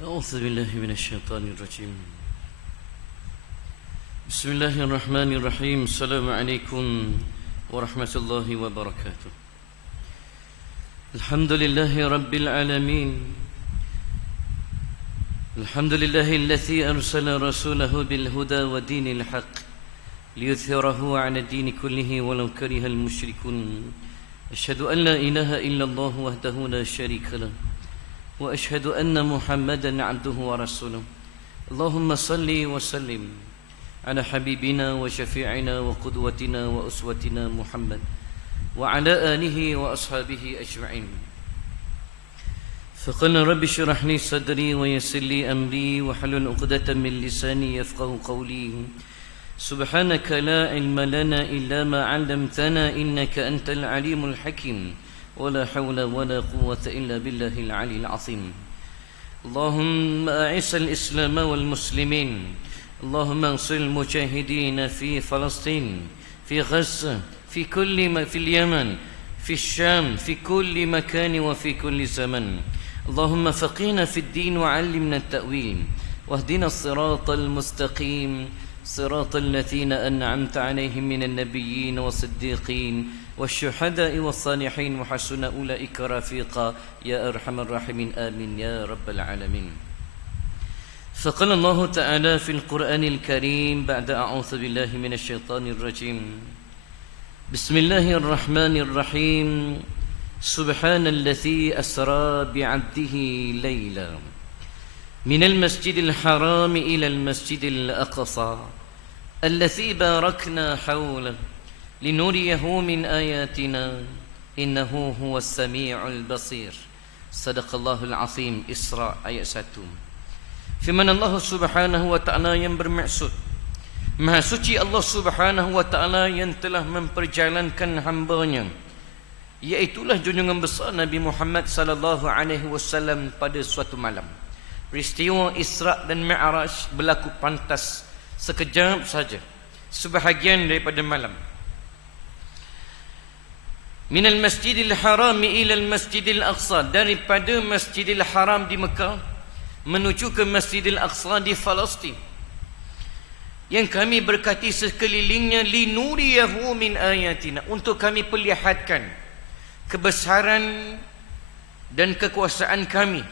أعوذ بالله من الشيطان الرجيم. بسم الله الرحمن الرحيم. السلام عليكم ورحمة الله وبركاته. الحمد لله رب العالمين. الحمد لله الذي أرسل رسوله بالهدى ودين الحق ليظهره على الدين كله ولو كره المشركون. أشهد أن لا إله إلا الله وحده لا شريك له وأشهد أن محمدا عبده ورسوله. اللهم صل وسلم على حبيبنا وشفيعنا وقدوتنا وأسوتنا محمد وعلى آله وأصحابه أجمعين. فقال رب اشرح لي صدري ويسر لي أمري واحلل عقدة من لساني يفقهوا قولي. سبحانك لا علم لنا إلا ما علمتنا إنك أنت العليم الحكيم. ولا حول ولا قوة إلا بالله العلي العظيم. اللهم أعز الإسلام والمسلمين. اللهم انصر المجاهدين في فلسطين، في غزة، في اليمن، في الشام، في كل مكان وفي كل زمن. اللهم فقهنا في الدين وعلمنا التأويل واهدنا الصراط المستقيم صراط الذين أنعمت عليهم من النبيين والصديقين والشهداء والصالحين وحسن أولئك رفيقا يا أرحم الراحمين. آمين يا رب العالمين. فقال الله تعالى في القرآن الكريم بعد أعوذ بالله من الشيطان الرجيم. بسم الله الرحمن الرحيم. سبحان الذي أسرى بعبده ليلا من المسجد الحرام إلى المسجد الأقصى الذي باركنا حوله لنريه من آياتنا إنه هو السميع البصير. صدق الله العظيم. Isra ayat 1. Firman Allah Subhanahu wa taala yang bermaksud, Maha suci Allah Subhanahu wa taala yang telah memperjalankan hamba-Nya, iaitulah junjungan besar Nabi Muhammad sallallahu alaihi wasallam pada suatu malam. Peristiwa Isra dan Mi'raj berlaku pantas sekejap saja, sebahagian daripada malam. Minal masjidil harami ilal masjidil aqsa, daripada masjidil haram di Mekah menuju ke masjidil aqsa di Palestin, yang kami berkati sekelilingnya linuriyahu min ayatina, untuk kami perlihatkan kebesaran dan kekuasaan kami,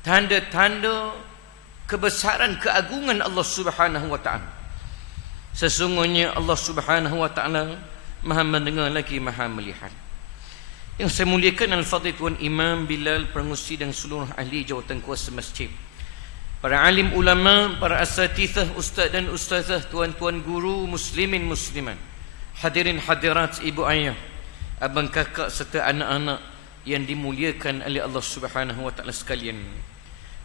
tanda-tanda kebesaran keagungan Allah Subhanahu wa taala. Sesungguhnya Allah Subhanahu wa taala Maha mendengar lagi Maha melihat. Yang saya muliakan Al-Fadhil Tuan Imam Bilal Pengusi dan seluruh ahli jawatan kuasa masjid, para alim ulama, para asatizah, ustaz dan ustazah, tuan-tuan guru, muslimin muslimat, hadirin hadirat, ibu ayah, abang kakak serta anak-anak yang dimuliakan oleh Allah Subhanahu wa taala sekalian.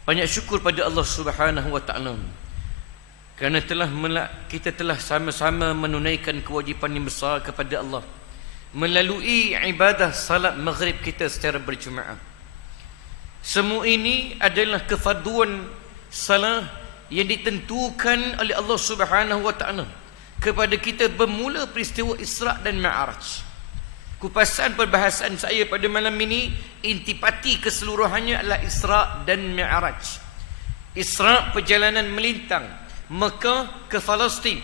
Banyak syukur pada Allah Subhanahu wa taala kerana kita telah sama-sama menunaikan kewajipan yang besar kepada Allah melalui ibadah salat maghrib kita secara berjemaah. Semua ini adalah kefarduan salat yang ditentukan oleh Allah Subhanahu wa taala kepada kita bermula peristiwa Isra dan Mi'raj. Kupasan perbahasan saya pada malam ini, intipati keseluruhannya adalah Isra dan Mi'raj. Isra, perjalanan melintang Mekah ke Palestin,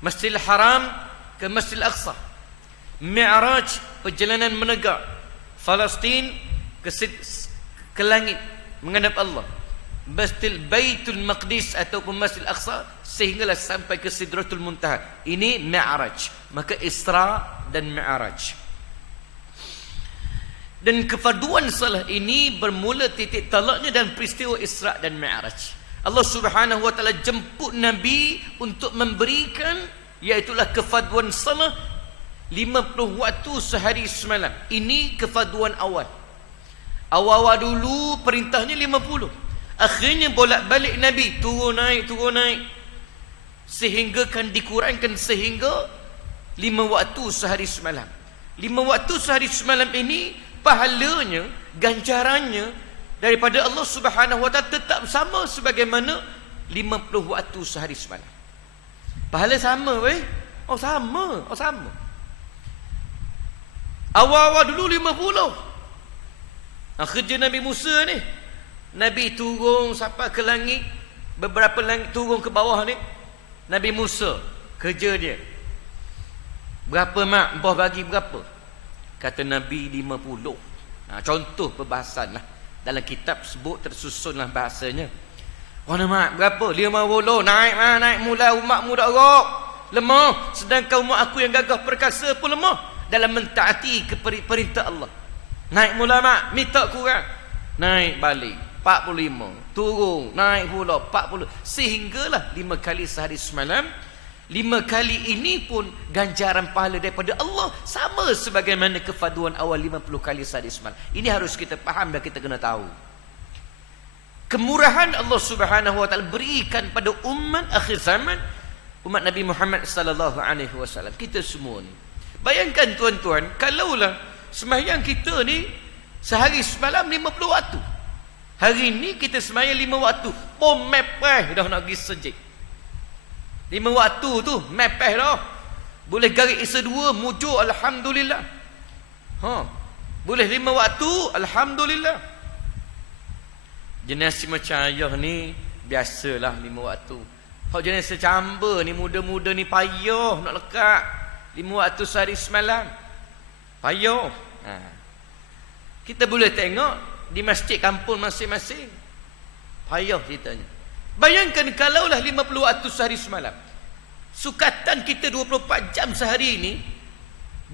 Masjidil Haram ke Masjidil Aqsa. Mi'raj, perjalanan menegak Palestin ke langit menghadap Allah, Baitul Maqdis ataupun Masjidil Aqsa, sehinggalah sampai ke Sidratul Muntaha. Ini Mi'raj. Maka Isra dan Mi'raj. Dan kefarduan salat ini bermula titik talaknya dan peristiwa Isra dan Mi'raj. Allah Subhanahu wa taala jemput Nabi untuk memberikan, iaitulah kefarduan salat 50 waktu sehari semalam. Ini kefarduan awal. Awal-awal dulu perintahnya 50. Akhirnya bolak-balik Nabi turun naik sehingga kan dikurangkan sehingga 5 waktu sehari semalam. 5 waktu sehari semalam ini pahalanya, ganjarannya daripada Allah Subhanahu wa taala tetap sama sebagaimana 50 waktu sehari semalam. Pahala sama weh. Sama. Awal-awal dulu 50. Kerja Nabi Musa ni Nabi turun sampai ke langit, beberapa langit turun ke bawah ni. Nabi Musa kerja dia berapa mak? Mbah bagi berapa? Kata Nabi 50. Contoh perbahasan lah. Dalam kitab sebut tersusunlah bahasanya. Mana mak berapa? 50. Naik mula umat muda rok lemah, sedangkan umat aku yang gagah perkasa pun lemah dalam mentaati perintah Allah. Naik mula mak, minta kurang, naik balik 45, turun, naik pula 40, sehinggalah 5 kali sehari semalam. 5 kali ini pun ganjaran pahala daripada Allah sama sebagaimana kefaduan awal 50 kali sehari semalam. Ini harus kita faham dan kita kena tahu. Kemurahan Allah Subhanahu wa taala berikan pada umat akhir zaman, umat Nabi Muhammad sallallahu alaihi wasallam, kita semua ni. Bayangkan tuan-tuan, kalaulah sembahyang kita ni sehari semalam 50 waktu. Hari ni kita sembahyang 5 waktu. Pom mepeh dah nak pergi sejid. 5 waktu tu mepeh dah. Boleh garis isa 2 mujur alhamdulillah. Boleh 5 waktu alhamdulillah. Jenis macam ayah ni biasalah 5 waktu. Hak jenis secamba ni muda-muda ni payah nak lekat 5 waktu sehari semalam. Payah. Kita boleh tengok di masjid kampung masing-masing. Payah ceritanya. Bayangkan kalaulah 50 waktu sehari semalam. Sukatan kita 24 jam sehari ini,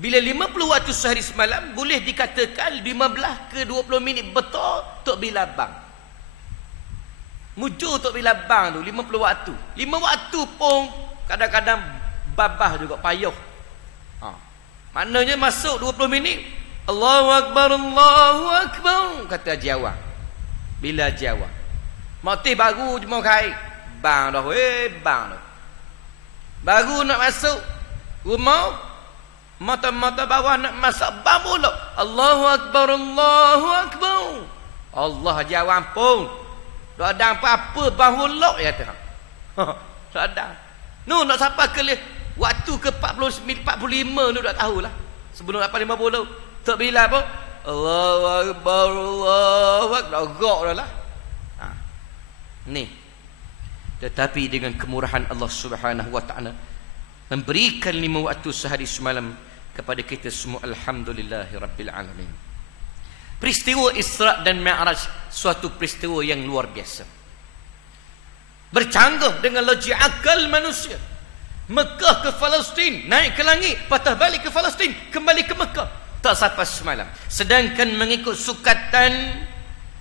bila 50 waktu sehari semalam, boleh dikatakan 15 ke 20 minit betul Tok Bilabang. Mujur Tok Bilabang tu 50 waktu. 5 waktu pun kadang-kadang babah juga, payah. Maknanya masuk 20 minit, Allahu Akbar, Allahu Akbar, kata Haji Awang. Bila Haji Awang motif baru je mau kait, bang dah, bang dah. Baru nak masuk rumah, mata-mata bawah nak masuk, bang pula, Allahu Akbar, Allahu Akbar. Allah Haji Awang pun tak ada apa-apa, bang hulok ya tu. Tak ada. Nu nak sampai ke waktu ke 45 tu tak tahulah. Sebelum 50 tak bila pun Allahu Akbar, Allahu Akbar, gok dah lah. Ni. Tetapi dengan kemurahan Allah Subhanahu wa taala memberikan 5 waktu sehari semalam kepada kita semua, alhamdulillahirabbil alamin. Peristiwa Isra dan Mi'raj suatu peristiwa yang luar biasa. Bercanggah dengan logik akal manusia. Mekah ke Palestin, naik ke langit, patah balik ke Palestin, kembali ke Mekah, tak sampai semalam. Sedangkan mengikut sukatan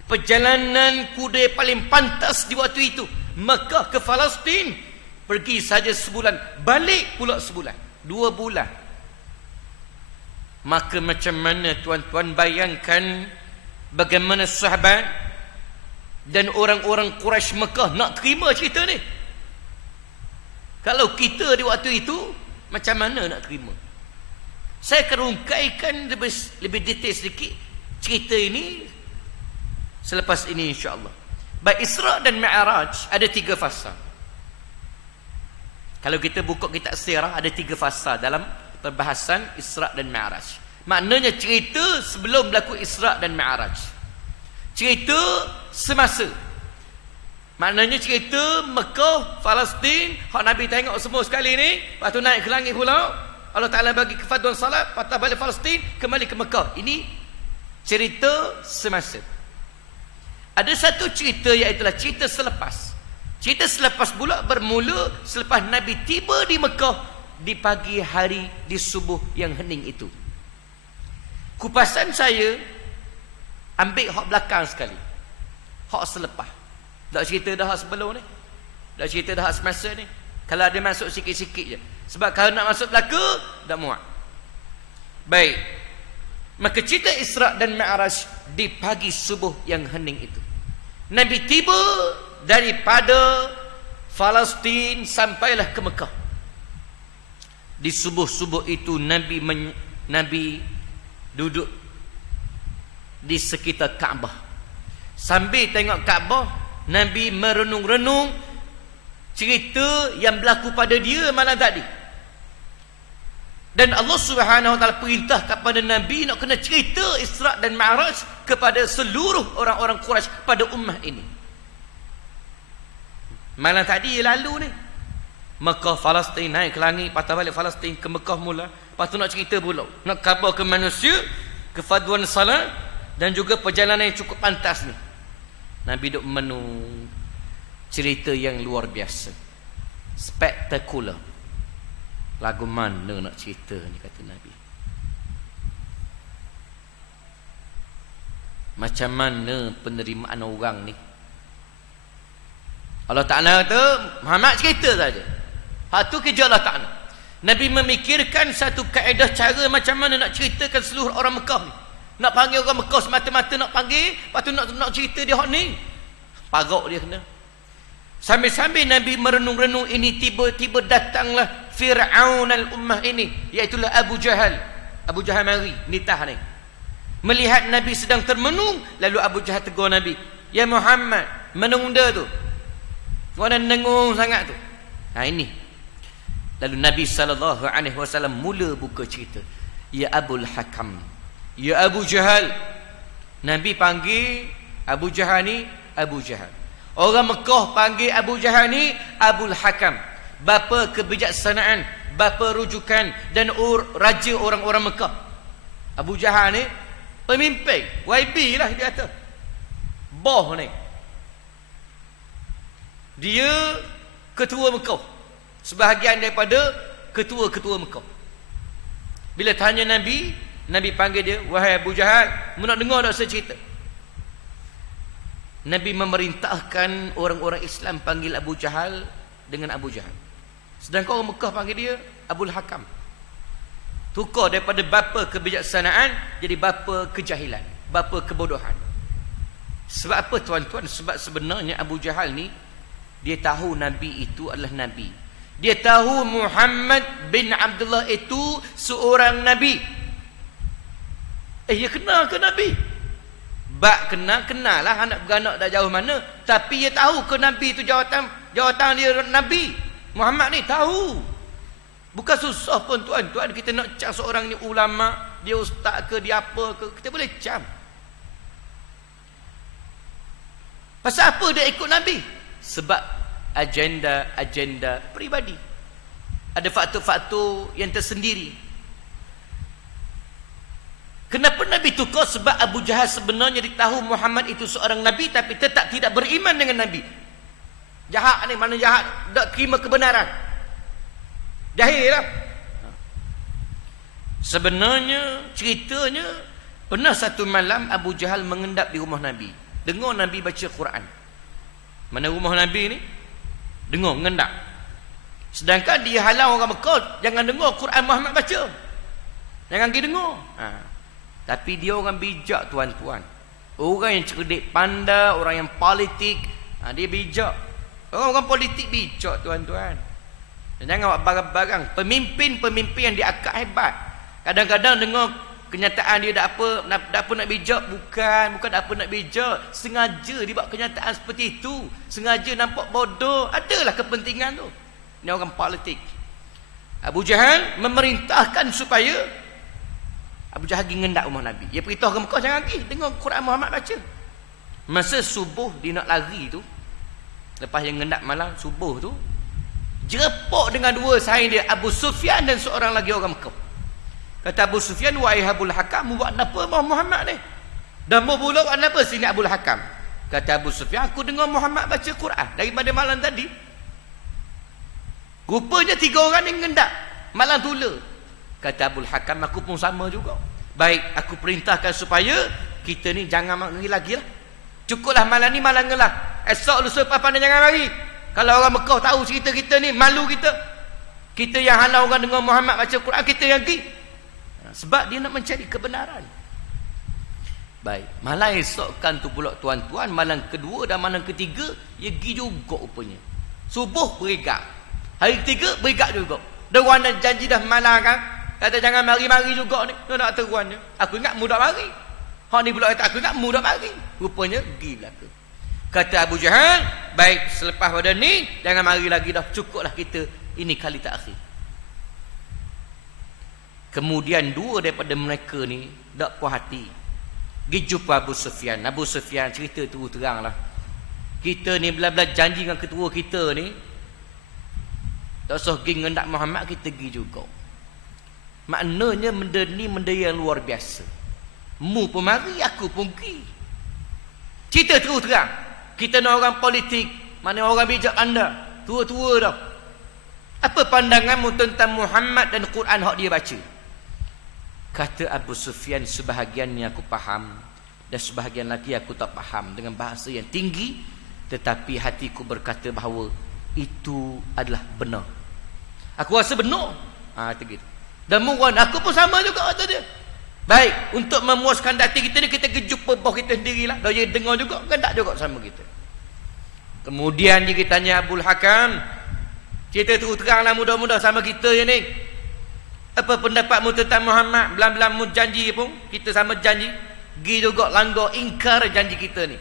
perjalanan kuda paling pantas di waktu itu, Mekah ke Palestin, pergi saja sebulan, balik pula sebulan, 2 bulan. Maka macam mana tuan-tuan bayangkan bagaimana sahabat dan orang-orang Quraisy Mekah nak terima cerita ni? Kalau kita di waktu itu, macam mana nak terima? Saya akan rungkaikan lebih detail sedikit cerita ini selepas ini insya-Allah. Baik, Isra dan Mi'raj ada 3 fasa. Kalau kita buka kitab sirah, ada 3 fasa dalam perbahasan Isra dan Mi'raj. Maknanya cerita sebelum berlaku Isra dan Mi'raj, cerita semasa. Maknanya cerita Mekah, Palestin, hak Nabi tengok semua sekali ni, lepas tu naik ke langit pula, Allah Ta'ala bagi kefaduan salat, patah balik Palestin, kembali ke Mekah. Ini cerita semasa. Ada satu cerita, iaitulah cerita selepas. Cerita selepas pula bermula selepas Nabi tiba di Mekah di pagi hari, di subuh yang hening itu. Kupasan saya ambil hak belakang sekali, hak selepas. Tak cerita dah hak sebelum ni, tak cerita dah hak semasa ni. Kalau ada masuk sikit-sikit je, sebab kalau nak masuk belaka tak muat. Baik, maka cerita Isra dan Mi'raj di pagi subuh yang hening itu. Nabi tiba daripada Palestin sampailah ke Mekah. Di subuh-subuh itu Nabi duduk di sekitar Kaabah. Sambil tengok Kaabah, Nabi merenung-renung cerita yang berlaku pada dia malam tadi. Dan Allah Subhanahu wa taala perintah kepada Nabi nak kena cerita Isra dan Mi'raj kepada seluruh orang-orang Quraisy pada ummah ini. Malam tadi lalu ni, Mekah, Palestin, naik ke langit, patah balik Palestin, ke Mekah mula. Lepas tu nak cerita pula, nak khabar ke manusia, kefaduan salat, dan juga perjalanan yang cukup pantas ni. Nabi duk menung cerita yang luar biasa, spektakular. Lagu mana nak cerita ni, kata Nabi. Macam mana penerimaan orang ni. Allah Ta'ala kata, Muhammad cerita saja. Hak tu kerja Allah Ta'ala. Nabi memikirkan satu kaedah cara macam mana nak ceritakan seluruh orang Mekah ni. Nak panggil orang Mekah semata-mata nak panggil, lepas tu nak cerita dia hak ni. Parok dia kena. Sambil-sambil Nabi merenung-renung ini, tiba-tiba datanglah Fir'aun al-ummah ini, iaitulah Abu Jahal. Abu Jahal mari nitah ni. Melihat Nabi sedang termenung, lalu Abu Jahal tegur Nabi, "Ya Muhammad, menunda tu. Mana dengung sangat tu." Ha ini. Lalu Nabi SAW mula buka cerita. "Ya Abul Hakam, ya Abu Jahal." Nabi panggil Abu Jahal ni Abu Jahal. Orang Mekah panggil Abu Jahal ni Abul Hakam, bapa kebijaksanaan, bapa rujukan, dan raja orang-orang Mekah. Abu Jahal ni pemimpin, YB lah dia kata. Boh ni. Dia ketua Mekah, sebahagian daripada ketua-ketua Mekah. Bila tanya Nabi, Nabi panggil dia, "Wahai Abu Jahal, mu nak dengar tak saya cerita?" Nabi memerintahkan orang-orang Islam panggil Abu Jahal dengan Abu Jahal. Sedangkan orang Mekah panggil dia Abul Hakam. Tukar daripada bapa kebijaksanaan jadi bapa kejahilan, bapa kebodohan. Sebab apa tuan-tuan? Sebab sebenarnya Abu Jahal ni, dia tahu Nabi itu adalah Nabi. Dia tahu Muhammad bin Abdullah itu seorang Nabi. Dia kenal ke Nabi? Bak kenal lah, anak beranak dah jauh mana. Tapi dia tahu ke Nabi itu jawatan dia Nabi. Muhammad ni tahu. Bukan susah pun tuan-tuan kita nak cam seorang ni ulama, dia ustaz ke, dia apa ke, kita boleh cam. Pasal apa dia ikut Nabi? Sebab agenda peribadi. Ada faktor-faktor yang tersendiri. Kenapa Nabi tukar? Sebab Abu Jahal sebenarnya ditahu Muhammad itu seorang Nabi, tapi tetap tidak beriman dengan Nabi. Jahat ni, mana jahat? Tak terima kebenaran. Jahil lah. Sebenarnya ceritanya, pernah satu malam Abu Jahal mengendap di rumah Nabi, dengar Nabi baca Quran. Mana rumah Nabi ni? Dengar, mengendap. Sedangkan dia halang orang Mekah, jangan dengar Quran Muhammad baca. Jangan pergi dengar. Tapi dia orang bijak tuan-tuan. Orang yang cerdik pandai, orang yang politik, dia bijak. Orang politik bijak tuan-tuan. Jangan buat barang-barang. Pemimpin yang diakak hebat. Kadang-kadang dengar kenyataan dia tak apa nak bijak. Bukan tak apa nak bijak. Sengaja dia buat kenyataan seperti itu. Sengaja nampak bodoh. Adalah kepentingan tu. Ini orang politik. Abu Jahal memerintahkan supaya Abu Jahal pergi ngendak rumah Nabi. Dia beritahu ke Mekah, jangan pergi dengar Quran Muhammad baca. Masa subuh dia nak lari tu, lepas yang ngendak malam subuh tu, jerepok dengan dua saing dia, Abu Sufyan dan seorang lagi orang Mekah. Kata Abu Sufyan, "Wahai Abul Hakam, buat apa Muhammad ni? Dan mau pula buat apa sini Abul Hakam?" Kata Abu Sufyan, "Aku dengar Muhammad baca Quran daripada malam tadi. Rupanya 3 orang yang ngendak malam tula." Kata Abul Hakam, "Aku pun sama juga. Baik, aku perintahkan supaya kita ni jangan mari lagi lah. Cukuplah malam ni, malam ngelah. Esok lusa pandai jangan mari. Kalau orang Mekah tahu cerita kita ni, malu kita. Kita yang halau orang dengar Muhammad baca Quran, kita yang pergi." Sebab dia nak mencari kebenaran. Baik, malam esok kan tu pula tuan-tuan, malam kedua dan malam ketiga, dia pergi juga rupanya. Subuh berigak. Hari ketiga berigak juga. Dia orang dah janji dah malam kan. Kata jangan mari-mari juga ni. Dia nak teruan dia. Aku ingat mu dah mari. Hak ni pula kata aku ingat mu dah mari. Rupanya pergi belaka. Kata Abu Jahal, "Baik, selepas pada ni jangan mari lagi dah. Cukuplah kita. Ini kali terakhir." Kemudian dua daripada mereka ni tak puas hati. Pergi jumpa Abu Sufyan. Abu Sufyan cerita terus terang lah. Kita ni belah-belah janji dengan ketua kita ni. Tak usah pergi ngendak Muhammad, kita pergi juga. Maknanya benda ni benda yang luar biasa. Mu pun mari, aku pun pergi. Cerita terus terang. Kita ni orang politik. Mana orang bijak anda. Tua-tua dah. Apa pandanganmu tentang Muhammad dan Quran hak dia baca? Kata Abu Sufyan, sebahagiannya aku faham dan sebahagian lagi aku tak faham dengan bahasa yang tinggi, tetapi hatiku berkata bahawa itu adalah benar. Aku rasa benar. Itu gitu. Dan mungkin aku pun sama juga kata dia. Baik, untuk memuaskan hati kita ni, kita jumpa bos kita sendirilah. Dia dengar juga, kan tak juga sama kita. Kemudian dia tanya Abul Hakam, cerita terus teranglah mudah-mudah sama kita je ni. Apa pendapatmu tentang Muhammad? Belam-belam mu janji pun, kita sama janji. Pergi juga langgar, ingkar janji kita ni.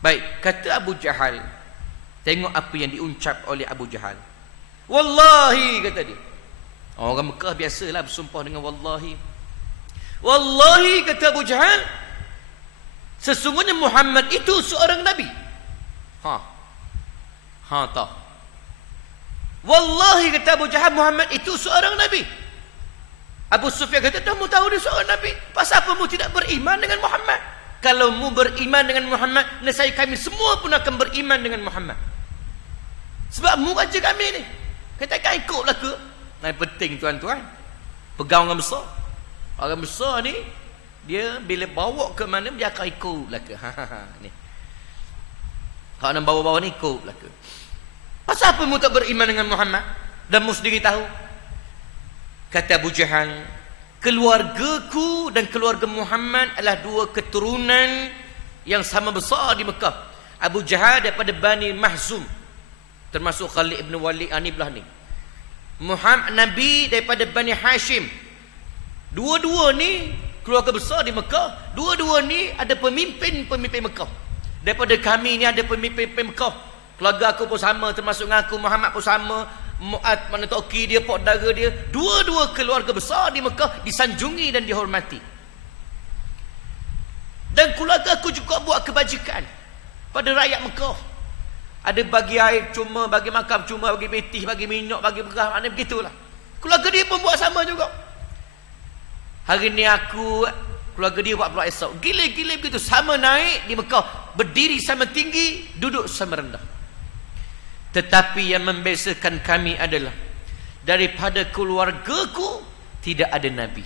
Baik, kata Abu Jahal. Tengok apa yang diucap oleh Abu Jahal. Wallahi, kata dia. Orang Mekah biasalah bersumpah dengan wallahi. Wallahi, kata Abu Jahal, sesungguhnya Muhammad itu seorang Nabi. Tak. Wallahi, kata Abu Jahal, Muhammad itu seorang Nabi. Abu Sufyan kata, dah mu tahu dia seorang Nabi, pasal apa mu tidak beriman dengan Muhammad? Kalau mu beriman dengan Muhammad, nescaya kami semua pun akan beriman dengan Muhammad. Sebab mu raja kami ni. Katakan ikutlah ke. Yang penting tuan-tuan, pegang orang besar. Orang besar ni, dia bila bawa ke mana, dia akan ikutlah ke. Ni. Kalau nak bawa-bawa ni, ikutlah ke. Pasal apa mu tak beriman dengan Muhammad? Dan mu sendiri tahu. Kata Abu Jahal, keluargaku dan keluarga Muhammad adalah dua keturunan yang sama besar di Mekah. Abu Jahal daripada Bani Mahzum, termasuk Khalid ibn Walid ni belah ni. Muhammad Nabi daripada Bani Hashim. Dua-dua ni keluarga besar di Mekah. Dua-dua ni ada pemimpin-pemimpin Mekah. Daripada kami ni ada pemimpin-pemimpin Mekah. Keluarga aku pun sama, termasuk dengan aku. Muhammad pun sama. Mu'ad, mana Toki dia, pak dara dia. Dua-dua keluarga besar di Mekah disanjungi dan dihormati. Dan keluarga aku juga buat kebajikan pada rakyat Mekah. Ada bagi air cuma, bagi makan cuma, bagi betih, bagi minyak, bagi beras, mana begitulah. Keluarga dia pun buat sama juga. Hari ni aku, keluarga dia buat pula esok. Gila-gila begitu, sama naik di Mekah. Berdiri sama tinggi, duduk sama rendah. Tetapi yang membezakan kami adalah daripada keluargaku tidak ada Nabi.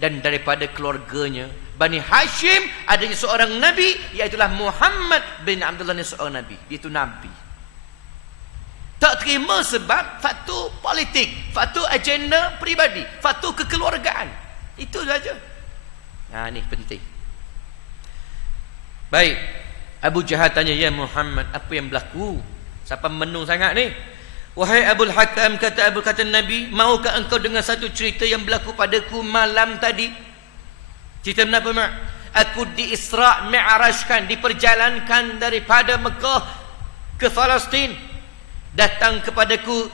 Dan daripada keluarganya Bani Hashim adanya seorang Nabi, iaitulah Muhammad bin Abdullah ni seorang Nabi. Dia itu Nabi. Tak terima sebab faktor politik, faktor agenda peribadi, faktor kekeluargaan. Itu saja. Ni penting. Baik, Abu Jahal tanya, ya Muhammad, apa yang berlaku? Siapa menung sangat ni? Wahai Abul Hakam, kata Nabi, maukah engkau dengar satu cerita yang berlaku padaku malam tadi? Cerita kenapa, Mak? Aku di Isra' Mi'rajkan, diperjalankan daripada Mekah ke Palestin. Datang kepadaku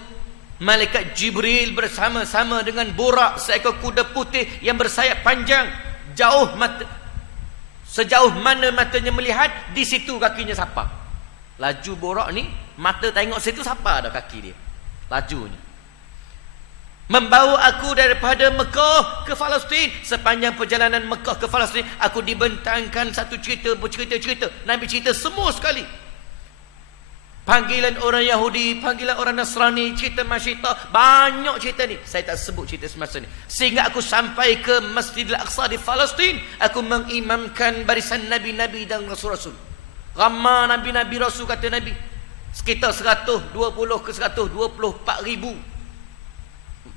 malaikat Jibril bersama-sama dengan Burak, seekor kuda putih yang bersayap panjang. Sejauh mana matanya melihat, di situ kakinya sapa. Laju Burak ni, mata tengok situ, sapa dah kaki dia. Lajunya. Membawa aku daripada Mekah ke Palestin. Sepanjang perjalanan Mekah ke Palestin, aku dibentangkan satu cerita, bercerita-cerita. Nabi cerita semua sekali. Panggilan orang Yahudi, panggilan orang Nasrani, cerita Masyitah, banyak cerita ni. Saya tak sebut cerita semasa ni. Sehingga aku sampai ke Masjidil Aqsa di Palestin. Aku mengimamkan barisan Nabi-Nabi dan Rasul-Rasul. Ramai Nabi-Nabi Rasul, kata Nabi. Sekitar 120 ke 124 ribu.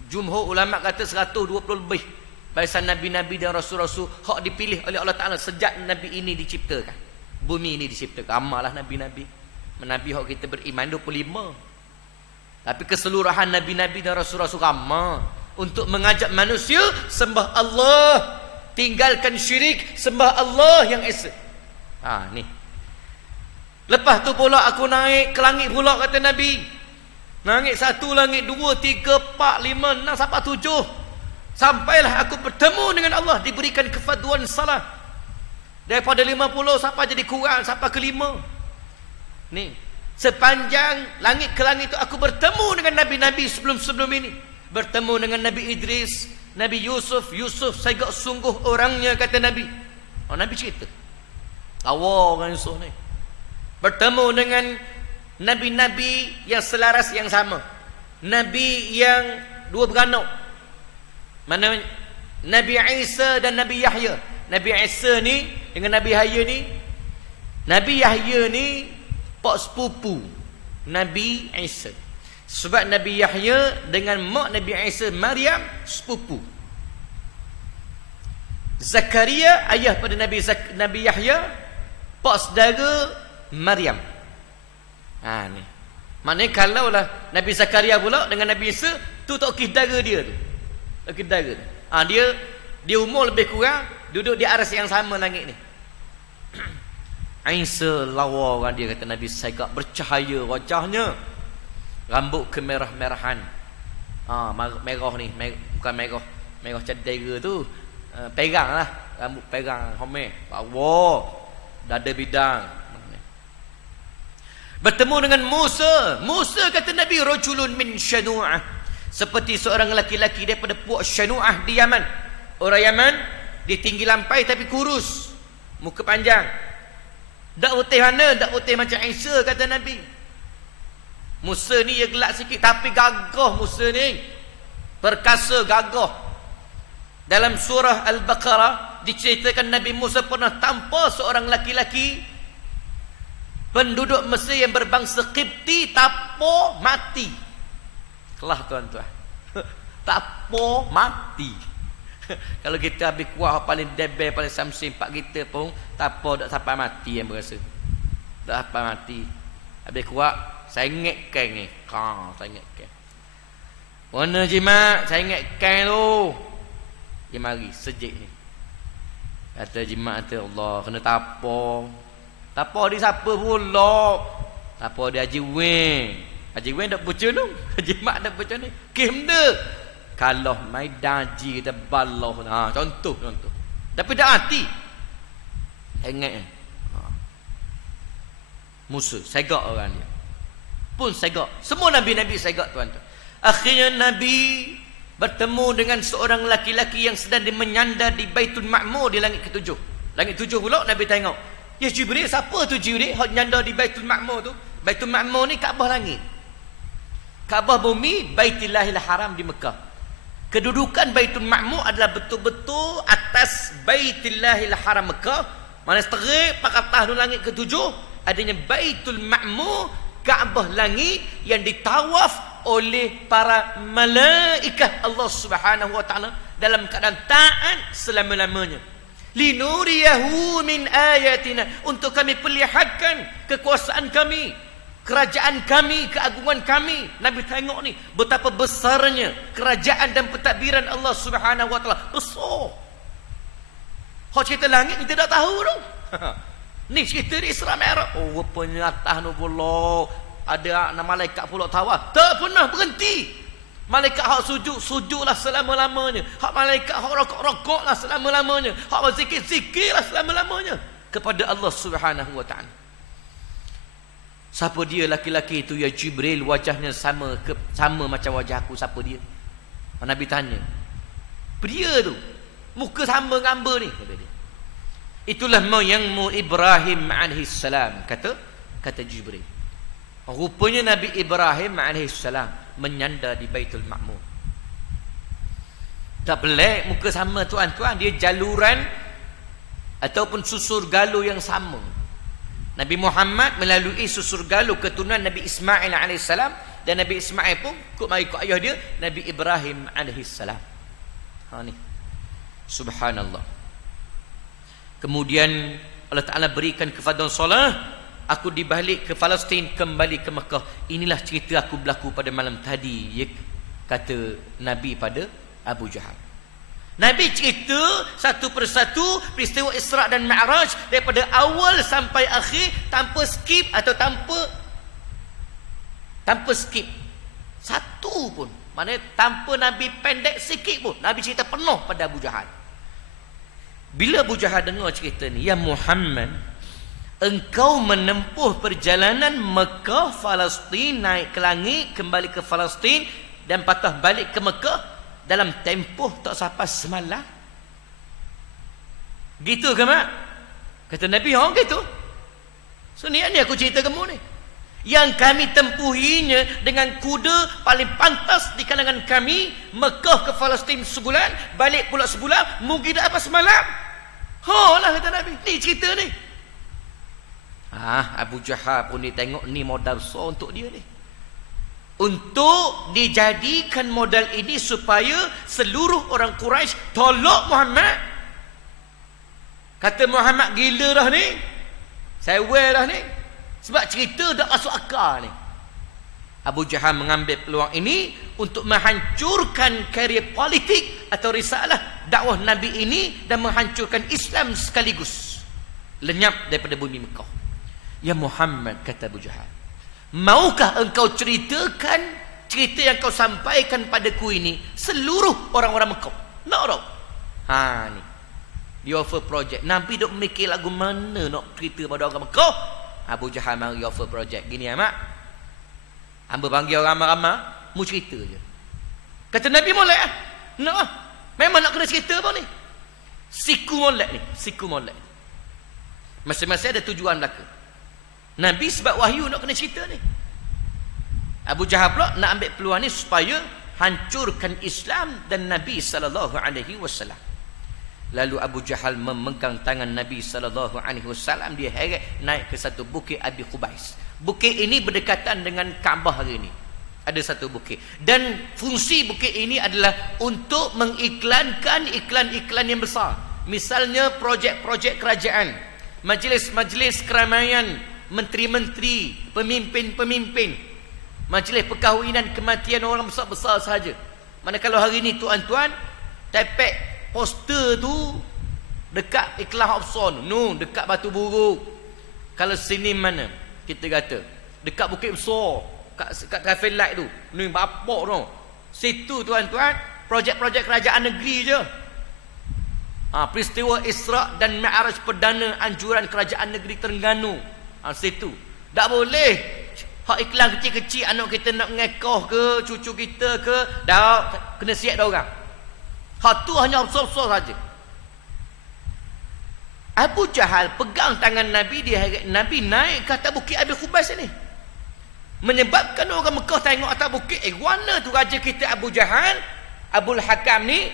Jumhur ulama kata 120 lebih. Barisan Nabi-Nabi dan Rasul-Rasul hak dipilih oleh Allah Ta'ala sejak Nabi ini diciptakan. Bumi ini diciptakan. Ramailah Nabi-Nabi. Nabi hak kita beriman 25. Tapi keseluruhan Nabi-Nabi dan Rasul-Rasul ramai untuk mengajak manusia sembah Allah, tinggalkan syirik, sembah Allah yang esa. Ni. Lepas tu pula aku naik ke langit pula, kata Nabi. Langit 1, langit 2, 3, 4, 5, 6 sampai 7. Sampailah aku bertemu dengan Allah, diberikan kefaduan salah. Daripada 50 sampai jadi kurang sampai ke 5. Ni, sepanjang langit ke langit itu aku bertemu dengan nabi-nabi sebelum-sebelum ini. Bertemu dengan Nabi Idris, Nabi Yusuf. Yusuf saya sungguh orangnya, kata Nabi. Nabi cerita. Tawa orang Yusuf ni. Bertemu dengan nabi-nabi yang selaras yang sama. Nabi yang dua beranak. Mana Nabi Isa dan Nabi Yahya. Nabi Isa ni dengan Nabi Yahya ni, Nabi Yahya ni pak sepupu Nabi Isa. Sebab Nabi Yahya dengan mak Nabi Isa, Maryam, sepupu. Zakaria ayah pada Nabi Yahya, pak saudara Maryam. Ni. Maknanya kalaulah Nabi Zakaria pula dengan Nabi Isa, tu tak kira dia tu. Tak kira. Dia umur lebih kurang duduk di aras yang sama langit ni. Isa lawa orang dia, kata Nabi, saya bercahaya wajahnya. Rambut kemerah-merahan. Merah ni, bukan merah cedera tu. Perang lah, rambut perang homeh. Lawa, dada bidang. Bertemu dengan Musa. Musa, kata Nabi, rajulun min Syanu'ah, seperti seorang laki-laki daripada puak Syanu'ah di Yaman. Orang Yaman, dia tinggi lampai tapi kurus, muka panjang. Tak putih mana? Tak putih macam Isa, kata Nabi. Musa ni dia gelap sikit tapi gagah. Musa ni perkasa, gagah. Dalam surah Al-Baqarah diceritakan Nabi Musa pernah tampar seorang laki-laki penduduk Mesir yang berbangsa Qibti, tampar mati. Kelah tuan-tuan. Tampar mati. Kalau kita habis kuah paling debel, paling samsim pak kita pun tampar tak sampai mati yang berasa. Tak sampai mati. Habis kuah saya ngekkan ni. Saya ngekkan. Mana jimat? Saya ngekkan tu. Dia mari sejik ni. Kata jimat, kata Allah kena tampar. Tampar dia siapa pula? Tampar dia Haji Wen. Haji Wen tak baca tu. Jimat tak baca ni. Kim dia. Kalau mai daji kita baloh. Contoh. Tapi tak hati. Ingat Musa segak orang dia. Pun segak. Semua nabi-nabi segak, tuan-tuan. Akhirnya Nabi bertemu dengan seorang laki-laki yang sedang menyandar di Baitul Ma'mur di langit ke-7. Langit 7 pula Nabi tengok. Ya Jibril, siapa tu Jibril hak nyandar di Baitul Ma'mur tu? Baitul Ma'mur ni Kaabah langit. Kaabah bumi, Baitillahil Haram di Mekah. Kedudukan Baitul Ma'mur adalah betul-betul atas Baitillahil Haram Mekah. Mana seterik pak atas langit ke-7 adanya Baitul Ma'mur, Kaabah langit yang ditawaf oleh para malaikat Allah Subhanahu wa taala dalam keadaan taat selama-lamanya. Linuriyahu min ayatina, untuk kami perlihatkan kekuasaan kami, kerajaan kami, keagungan kami. Nabi tengok ni betapa besarnya kerajaan dan pentadbiran Allah Subhanahu wa taala. Besar. Hak cerita langit kita tak tahu tu. Ni cerita di Isra Mi'raj. Oh, rupanya atas tu pula ada malaikat pula tawaf. Tak pernah berhenti. Malaikat hak sujudlah selama-lamanya. Hak malaikat hak rokok-rokoklah selama-lamanya. Hak berzikir-zikirlah selama-lamanya kepada Allah Subhanahu wa taala. Siapa dia laki-laki itu? Ya Jibril, wajahnya sama macam wajah aku. Siapa dia? Nabi tanya. Dia tu muka sama dengan hamba ni, kata dia. Itulah moyangmu Ibrahim AS, kata Jibril. Rupanya Nabi Ibrahim AS menyandar di Baitul Ma'mur. Tak pelik muka sama, tuan-tuan. Dia jaluran ataupun susur galuh yang sama. Nabi Muhammad melalui susur galuh keturunan Nabi Ismail AS, dan Nabi Ismail pun ikut ayah dia Nabi Ibrahim AS. Ni subhanallah. Kemudian Allah Ta'ala berikan kefaduan solah. Aku dibalik ke Palestin, kembali ke Mekah. Inilah cerita aku berlaku pada malam tadi, ya, kata Nabi pada Abu Jahal. Nabi cerita satu persatu peristiwa Isra' dan Mi'raj daripada awal sampai akhir, tanpa skip atau tanpa skip satu pun. Maknanya tanpa Nabi pendek sikit pun. Nabi cerita penuh pada Abu Jahal. Bila Abu Jahal dengar cerita ni, ya Muhammad, engkau menempuh perjalanan Mekah, Palestin, naik ke langit, kembali ke Palestin dan patah balik ke Mekah dalam tempoh tak sampai semalam. Gitu ke mak? Kata Nabi, gitu. So ni aku cerita kamu ni. Yang kami tempuhinya dengan kuda paling pantas di kalangan kami, Mekah ke Palestin sebulan, balik pula sebulan, mungkin dah apa semalam. Lah kata Nabi, ni cerita ni. Abu Jahal pun dia tengok ni modal besar untuk dia ni. Untuk dijadikan modal ini supaya seluruh orang Quraisy tolak Muhammad. Kata Muhammad gila dah ni. Sewel dah ni. Sebab cerita dah masuk akal ni. Abu Jahal mengambil peluang ini untuk menghancurkan karier politik atau risalah dakwah Nabi ini dan menghancurkan Islam sekaligus. Lenyap daripada bumi Mekah. Ya Muhammad, kata Abu Jahal, maukah engkau ceritakan cerita yang kau sampaikan padaku ini seluruh orang-orang Mekah? Nak tak? Ni. Dia offer projek. Nabi duk mikir lagu mana nak cerita pada orang Mekah. Abu Jahal mari offer projek. Gini mak. Hamba panggil orang ramai-ramai, mu cerita je. Kata Nabi, molek ah. Nak ah. Memang nak kena cerita apa ni? Siku molek ni, siku molek. Masing-masing ada tujuan belaka. Nabi sebab wahyu nak kena cerita ni. Abu Jahal pula nak ambil peluang ni supaya hancurkan Islam dan Nabi SAW. Lalu Abu Jahal memegang tangan Nabi SAW. Dia heret naik ke satu bukit Abi Qubais. Bukit ini berdekatan dengan Kaabah hari ini. Ada satu bukit. Dan fungsi bukit ini adalah untuk mengiklankan iklan-iklan yang besar. Misalnya projek-projek kerajaan, majlis-majlis keramaian, menteri-menteri, pemimpin-pemimpin, majlis perkahwinan, kematian orang besar-besar sahaja. Manakala hari ini tuan-tuan tepek poster tu dekat Ikhlas Opson, dekat Batu Buruk. Kalau sini mana kita kata dekat Bukit Besar, kat traffic light tu, ni bapak tu. Situ tuan-tuan projek-projek kerajaan negeri je. Peristiwa Isra' dan Mi'raj perdana anjuran kerajaan negeri Terengganu. Situ. Tak boleh hak iklan kecil-kecil anak kita nak ngekoh ke, cucu kita ke, dah kena siap dah orang. Hak tu hanya besar-besar saja. Abu Jahal pegang tangan Nabi, dia Nabi naik ke atas bukit Abi Qubais ni. Menyebabkan orang Mekah tengok atas bukit, mana tu raja kita Abu Jahal, Abul Hakam ni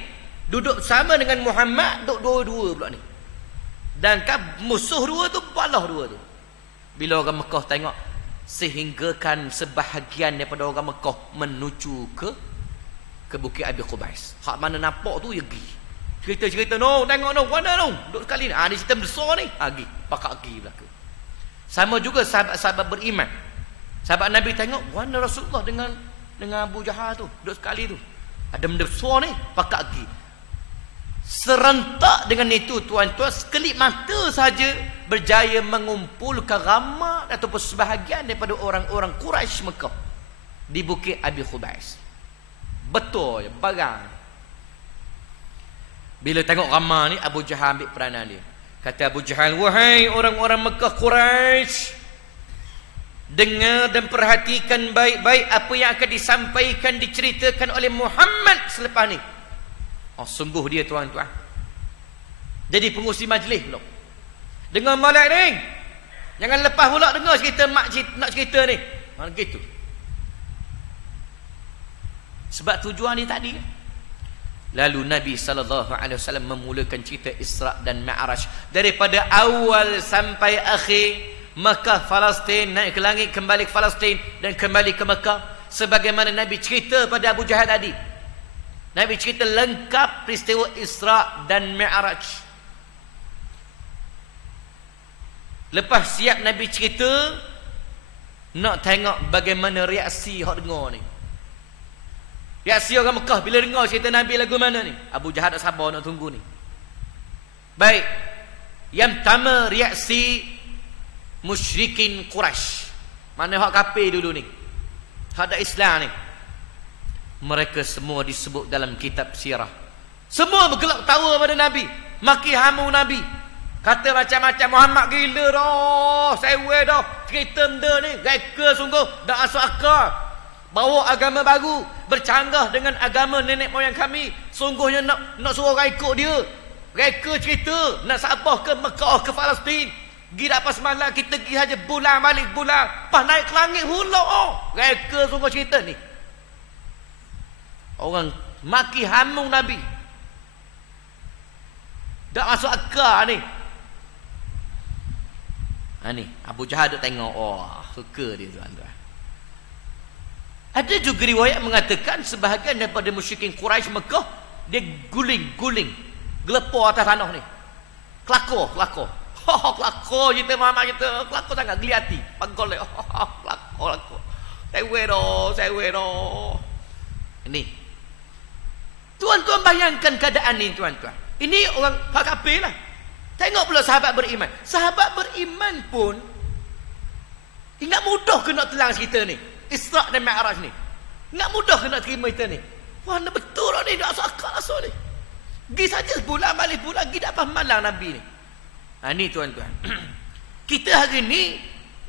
duduk sama dengan Muhammad, duduk dua-dua pula ni. Dan kan musuh dua tu, balah dua tu. Bila orang Mekah tengok, sehinggakan sebahagian daripada orang Mekah menuju ke bukit Abi Qubais. Hak mana nampak tu ya pergi. Cerita-cerita tengok mana duduk sekali ni. Ni cerita besar ni. Pergi, pakak pergi belaka. Sama juga sahabat-sahabat beriman. Sahabat Nabi tengok, mana Rasulullah dengan Abu Jahal tu, duduk sekali tu. Ada benda besar ni, pakak pergi. Serentak dengan itu tuan-tuan, sekelip mata saja berjaya mengumpulkan ramai ataupun sebahagian daripada orang-orang Quraisy Mekah di bukit Abi Qubais. Betul je, barang. Bila tengok ramai ni, Abu Jahal ambil peranan dia. Kata Abu Jahal, wahai orang-orang Mekah Quraisy, dengar dan perhatikan baik-baik apa yang akan disampaikan, diceritakan oleh Muhammad selepas ni. Sungguh dia tuan-tuan jadi pengurusi majlis pula. Dengar malak ni, jangan lepas pula dengar cerita mak nak cerita ni. Gitu. Sebab tujuan dia tadi. Lalu Nabi SAW memulakan cerita Isra' dan Mi'raj daripada awal sampai akhir. Mekah, Palestin, naik ke langit, kembali ke Palestin dan kembali ke Mekah. Sebagaimana Nabi cerita pada Abu Jahal tadi. Nabi cerita lengkap peristiwa Isra' dan Mi'raj. Lepas siap Nabi cerita, nak tengok bagaimana reaksi hak dengar ni. Reaksi orang Mekah bila dengar cerita Nabi lagu mana ni. Abu Jahal tak sabar nak tunggu ni. Baik. Yang pertama reaksi musyrikin Quraisy. Mana hak kafir dulu ni, hak tak Islam ni. Mereka semua disebut dalam kitab sirah Semua bergelak tawa pada Nabi, maki hamu Nabi. Kata macam-macam, Muhammad gila dah, sewe dah. Cerita benda ni reka sungguh, tak masuk akal. Bawa agama baru, bercanggah dengan agama nenek moyang kami. Sungguhnya nak suruh orang ikut dia. Reka cerita nak sabah ke Mekah ke Palestin. Pergi dapat semalam kita pergi saja bulan balik bulan. Pas naik ke langit hula. Reka sungguh cerita ni. Orang maki hamung Nabi. Tak masuk akal ni. Ni Abu Jahal duk tengok, suka dia tuan-tuan. Ada juga riwayat mengatakan sebahagian daripada musyrikin Quraisy Mekah dia guling gelepar atas tanah ni. Kelakor. Kelakor kita Muhammad kita, kelakor sangat geli hati. Pagol lek. Kelakor. Sewe dah. Ini. Tuan-tuan bayangkan keadaan ni tuan-tuan. Ini orang hak kafir lah. Tengok pula sahabat beriman. Sahabat beriman pun ingat mudah ke nak telang cerita ni. Isra' dan Mi'raj ni. Ingat mudah ke nak terima cerita ni. Wah, betul lah ni. Tak masuk akal asal ni. Pergi saja bulan balik bulan. Pergi dapat malang Nabi ni. Ni tuan-tuan. Kita hari ni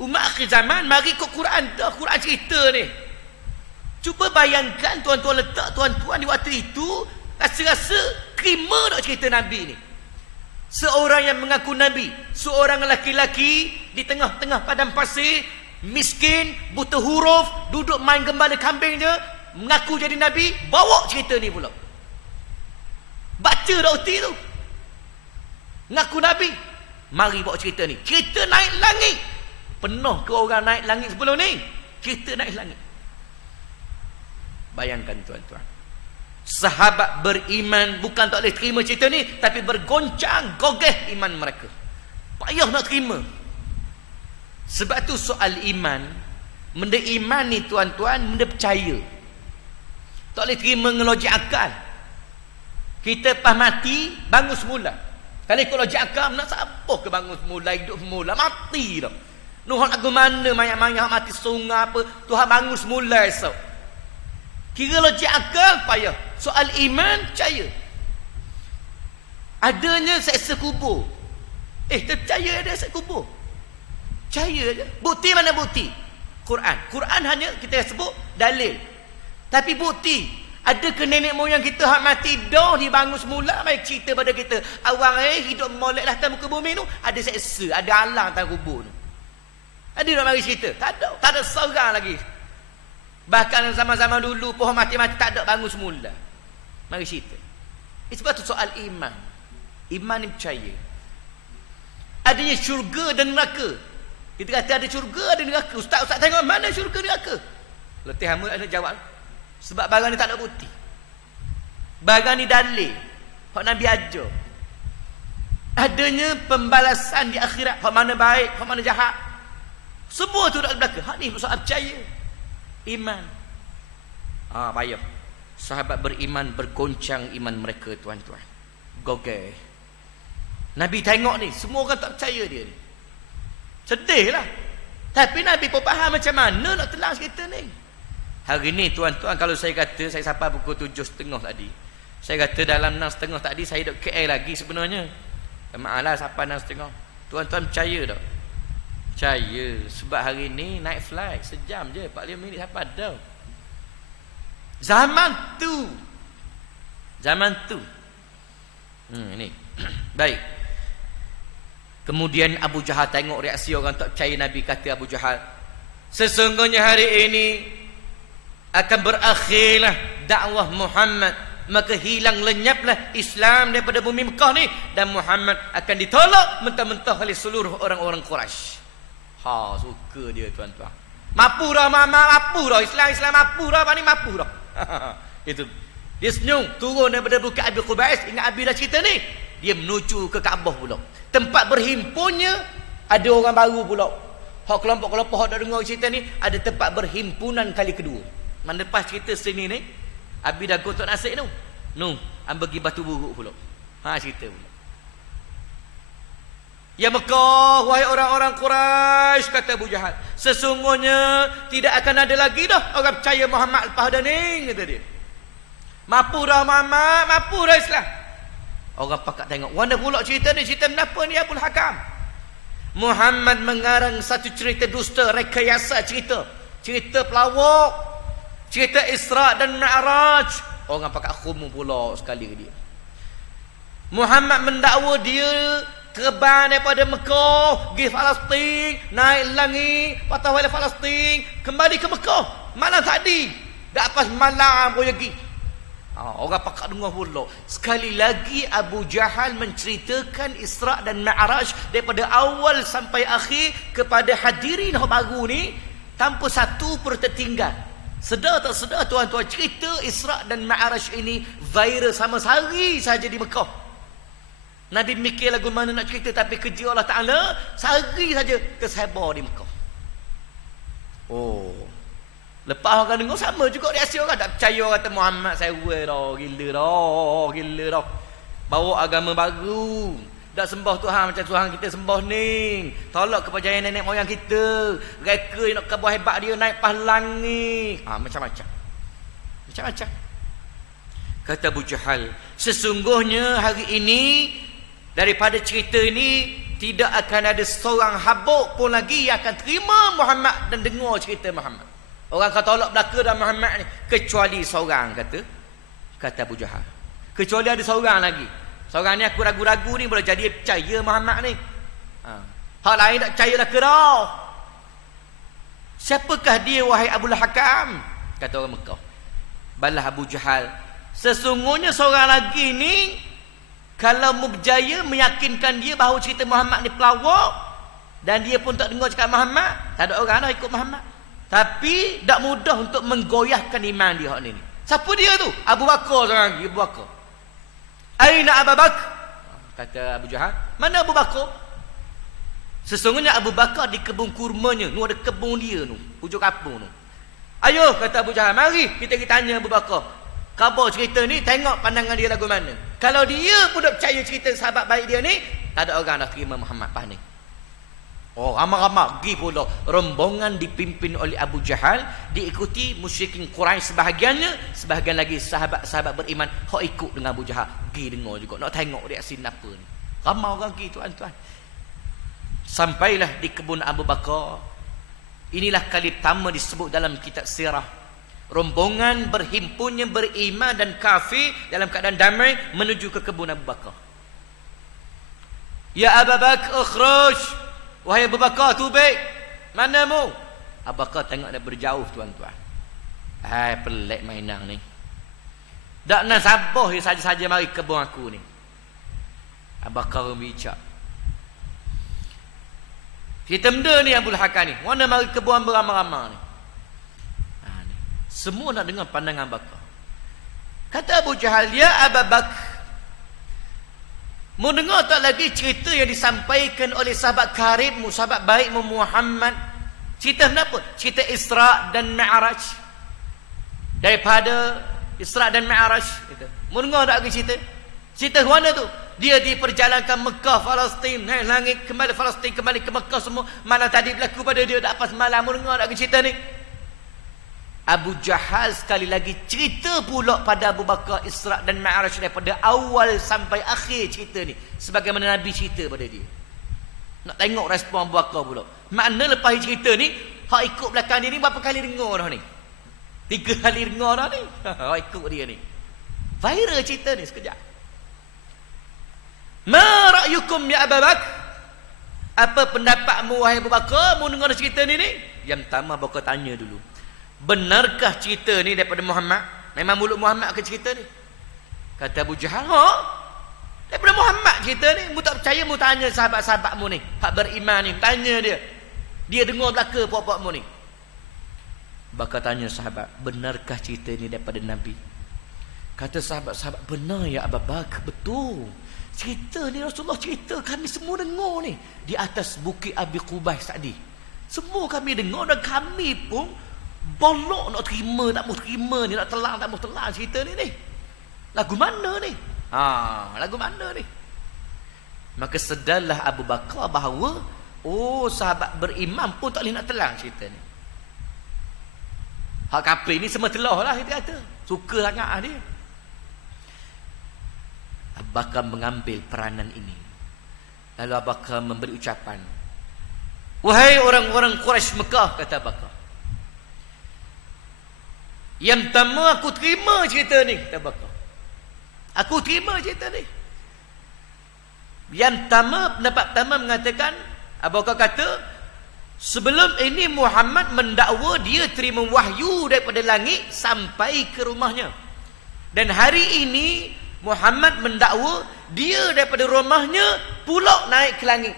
umat akhir zaman mari ikut Quran dah. Quran cerita ni. Cuba bayangkan tuan-tuan letak tuan-tuan di waktu itu. Rasa-rasa terima tak cerita Nabi ni. Seorang yang mengaku Nabi, seorang lelaki-lelaki di tengah-tengah padang pasir, miskin, buta huruf, duduk main gembala kambing je, mengaku jadi Nabi, bawa cerita ni pula. Baca dah uti tu. Mengaku Nabi, mari bawa cerita ni. Cerita naik langit. Penuh ke orang naik langit sebelum ni? Cerita naik langit. Bayangkan tuan-tuan. Sahabat beriman bukan tak boleh terima cerita ni, tapi bergoncang gogeh iman mereka. Payah nak terima. Sebab tu soal iman, benda iman ni tuan-tuan, benda percaya. Tak boleh terima ngelogik akal. Kita pas mati bangun semula. Kalau ikut logik akal, nak siapa ke bangun semula, hidup semula, mati dah. Nuhak lagu mana mayat-mayat mati sungai apa, Tuhan bangun semula esok. Kira logik akal payah. Soal iman percaya. Adanya seksa kubur. Terpercaya ada seksa kubur. Percaya je. Bukti mana bukti? Quran hanya kita sebut dalil. Tapi bukti. Ada ke nenek moyang kita hak mati dah dibangun semula, mai cerita pada kita. Awang hidup molek lah atas muka bumi tu, ada seksa, ada alang atas kubur tu. Ada nak mari cerita? Tak ada seorang lagi. Bahkan zaman-zaman dulu pohon mati-mati tak ada bangun semula. Mari cerita. Sebab tu soal iman. Iman ni percaya. Adanya syurga dan neraka. Kita kata ada syurga ada neraka. Ustaz tengok mana syurga neraka? Letih hamba ada jawab. Sebab barang ni tak ada bukti. Barang ni dalil. Hak Nabi ajar. Adanya pembalasan di akhirat. Hak mana baik, hak mana jahat. Semua tu dah belakang. Hak ni soal percaya. Iman. Payah. Sahabat beriman bergoncang iman mereka tuan-tuan. Gogeh. Nabi tengok ni, semua orang tak percaya dia ni. Sedih lah. Tapi Nabi pun faham macam mana nak telang cerita ni. Hari ni tuan-tuan, kalau saya kata saya sampai pukul 7.30 tadi. Saya kata dalam 6.30 tadi saya duduk KL lagi sebenarnya. Maaflah sampai 6.30. Tuan-tuan percaya tak? Percaya. Sebab hari ni naik flight sejam je, 45 minit sampai dah. Zaman tu. Ni. Baik. Kemudian Abu Jahal tengok reaksi orang tak percaya Nabi. Kata Abu Jahal, sesungguhnya hari ini akan berakhirlah dakwah Muhammad, maka hilang lenyaplah Islam daripada bumi Mekah ni, dan Muhammad akan ditolak mentah-mentah oleh seluruh orang-orang Quraisy. Suka dia tuan-tuan. Mapu dah Islam mapu dah, apa ni mapu dah. Itu. Dia senyum, turun daripada Bukit Abi Qubais. Ingat Abi dah cerita ni. Dia menuju ke Kaabah pula. Tempat berhimpunnya ada orang baru pula. Hak kelompok-kelompok hak dah dengar cerita ni, ada tempat berhimpunan kali kedua. Mana lepas cerita sini ni, Abi dah gotok nasi tu. Bagi batu buruk pula. Cerita pula. Ya Mekah, wahai orang-orang Quraisy, kata Abu Jahal, sesungguhnya tidak akan ada lagi dah orang percaya Muhammad lepas dah ni, kata dia. Mampu dah Muhammad, mampu dah Islam. Orang pakak tengok, mana pula cerita ni? Cerita kenapa ni Abul Hakam? Muhammad mengarang satu cerita dusta, rekayasa cerita. Cerita pelawak, cerita Isra' dan Mi'raj. Orang pakak khumul pula sekali ke dia. Muhammad mendakwa dia terbang daripada Mekah, pergi Palestin, naik langit, patah balik Palestin, kembali ke Mekah. Malam tadi, dah pas malam pun pergi. Orang pakak dengar pula. Sekali lagi Abu Jahal menceritakan Isra' dan Mi'raj daripada awal sampai akhir kepada hadirin baru ni tanpa satu pun tertinggal. Sedar tak sedar tuan-tuan, cerita Isra' dan Mi'raj ini viral sama sehari saja di Mekah. Nabi mikir lagu mana nak cerita, tapi kerja Allah Ta'ala sehari saja tersebar di Mekah. Oh, lepas orang dengar sama juga reaksi orang. Tak percaya, kata Muhammad sewa dah, gila dah. Bawa agama baru, dah sembah Tuhan macam Tuhan kita sembah ni. Tolak kepercayaan nenek moyang kita. Reka nak kabar hebat dia naik pas langit. Macam-macam. Kata Abu Jahal, sesungguhnya hari ini daripada cerita ini tidak akan ada seorang habuk pun lagi yang akan terima Muhammad dan dengar cerita Muhammad. Orang akan tolak belaka dan Muhammad ni, kecuali seorang, kata Abu Jahal. Kecuali ada seorang lagi. Seorang ni aku ragu-ragu ni boleh jadi percaya Muhammad ni. Hak lain tak percaya dah kerau. Siapakah dia wahai Abul Hakam? Kata orang Mekah. Balah Abu Jahal, sesungguhnya seorang lagi ni kalau berjaya meyakinkan dia bahawa cerita Muhammad ni pelawak, dan dia pun tak dengar cakap Muhammad, tak ada orang dah ikut Muhammad. Tapi tak mudah untuk menggoyahkan iman dia hak ni. Siapa dia tu? Abu Bakar seorang lagi, Abu Bakar. Aina Abu Bakar? Kata Abu Jahal, mana Abu Bakar? Sesungguhnya Abu Bakar di kebun kurmanya, nu ada kebun dia tu, hujung kampung tu. Ayo, kata Abu Jahal, mari kita tanya Abu Bakar. Khabar cerita ni, tengok pandangan dia lagu mana. Kalau dia pun tak percaya cerita sahabat baik dia ni, tak ada orang dah terima Muhammad pas ni. Ramai-ramai pergi pula. Rombongan dipimpin oleh Abu Jahal, diikuti musyrikin Quraisy sebahagiannya, sebahagian lagi sahabat-sahabat beriman hok ikut dengan Abu Jahal. Pergi dengar juga, nak tengok reaksi apa ni. Ramai orang pergi tuan-tuan. Sampailah di kebun Abu Bakar. Inilah kali pertama disebut dalam kitab sirah. Rombongan berhimpunnya beriman dan kafir dalam keadaan damai menuju ke kebun Abu Bakar. Ya Abu Bakar, ukhruj. Wahai Abu Bakar, tubik. Mana mu? Abu Bakar tengok dia berjauh tuan-tuan. Pelik mainan ni. Tak nak sabar dia saja-saja mari kebun aku ni. Abu Bakar bincang. Kita benda ni Abul Hakam ni. Mana mari kebun beramai-ramai ni. Semua nak dengar pandangan Bakar. Kata Abu Jahal, ya Abu Bakar, mau dengar tak lagi cerita yang disampaikan oleh sahabat karibmu, sahabat baikmu Muhammad? Cerita kenapa? Cerita Isra' dan Mi'raj. Daripada Isra' dan Mi'raj. Mau dengar tak lagi cerita? Cerita mana tu? Dia diperjalankan Mekah, Palestin, naik langit, kembali Palestin, kembali ke Mekah semua. Malam tadi berlaku pada dia, tak pas malam. Mau dengar tak lagi cerita ni? Abu Jahal sekali lagi cerita pula pada Abu Bakar Isra' dan Mi'raj daripada awal sampai akhir cerita ni, sebagaimana Nabi cerita pada dia. Nak tengok respon Abu Bakar pula. Makna lepas cerita ni, hak ikut belakang dia ni berapa kali dengar dah ni? 3 kali dengar dah ni. Hak ikut dia ni. Viral cerita ni sekejap. Ma ra'yukum ya Abu Bakar? Apa pendapatmu wahai Abu Bakar? Mau dengar cerita ni ni? Yang pertama Abu Bakar tanya dulu, benarkah cerita ni daripada Muhammad? Memang mulut Muhammad ke cerita ni? Kata Abu Jahal, daripada Muhammad cerita ni. Mu tak percaya, mu tanya sahabat-sahabatmu ni, hak beriman ni, tanya dia. Dia dengar belaka puak-puakmu ni. Bakal tanya sahabat, benarkah cerita ni daripada Nabi? Kata sahabat-sahabat, benar ya Abu Bakar, betul. Cerita ni Rasulullah cerita, kami semua dengar ni di atas bukit Abi Qubais tadi. Semua kami dengar dan kami pun bolok nak terima, tak mau terima ni, nak telang, tak mau telang cerita ni ni. Lagu mana ni? Lagu mana ni? Maka sedarlah Abu Bakar bahawa sahabat beriman pun tak boleh nak telang cerita ni. Hak kafir ni semua telah lah, dia kata. Suka sangat dia. Bakar mengambil peranan ini. Lalu Abu Bakar memberi ucapan, wahai orang-orang Quraisy Mekah, kata Abu Bakar, yang pertama aku terima cerita ni, kata Abu Bakar. Aku terima cerita ni. Yang pertama, pendapat pertama mengatakan, Abu Bakar kata, sebelum ini Muhammad mendakwa dia terima wahyu daripada langit sampai ke rumahnya. Dan hari ini Muhammad mendakwa dia daripada rumahnya pulak naik ke langit.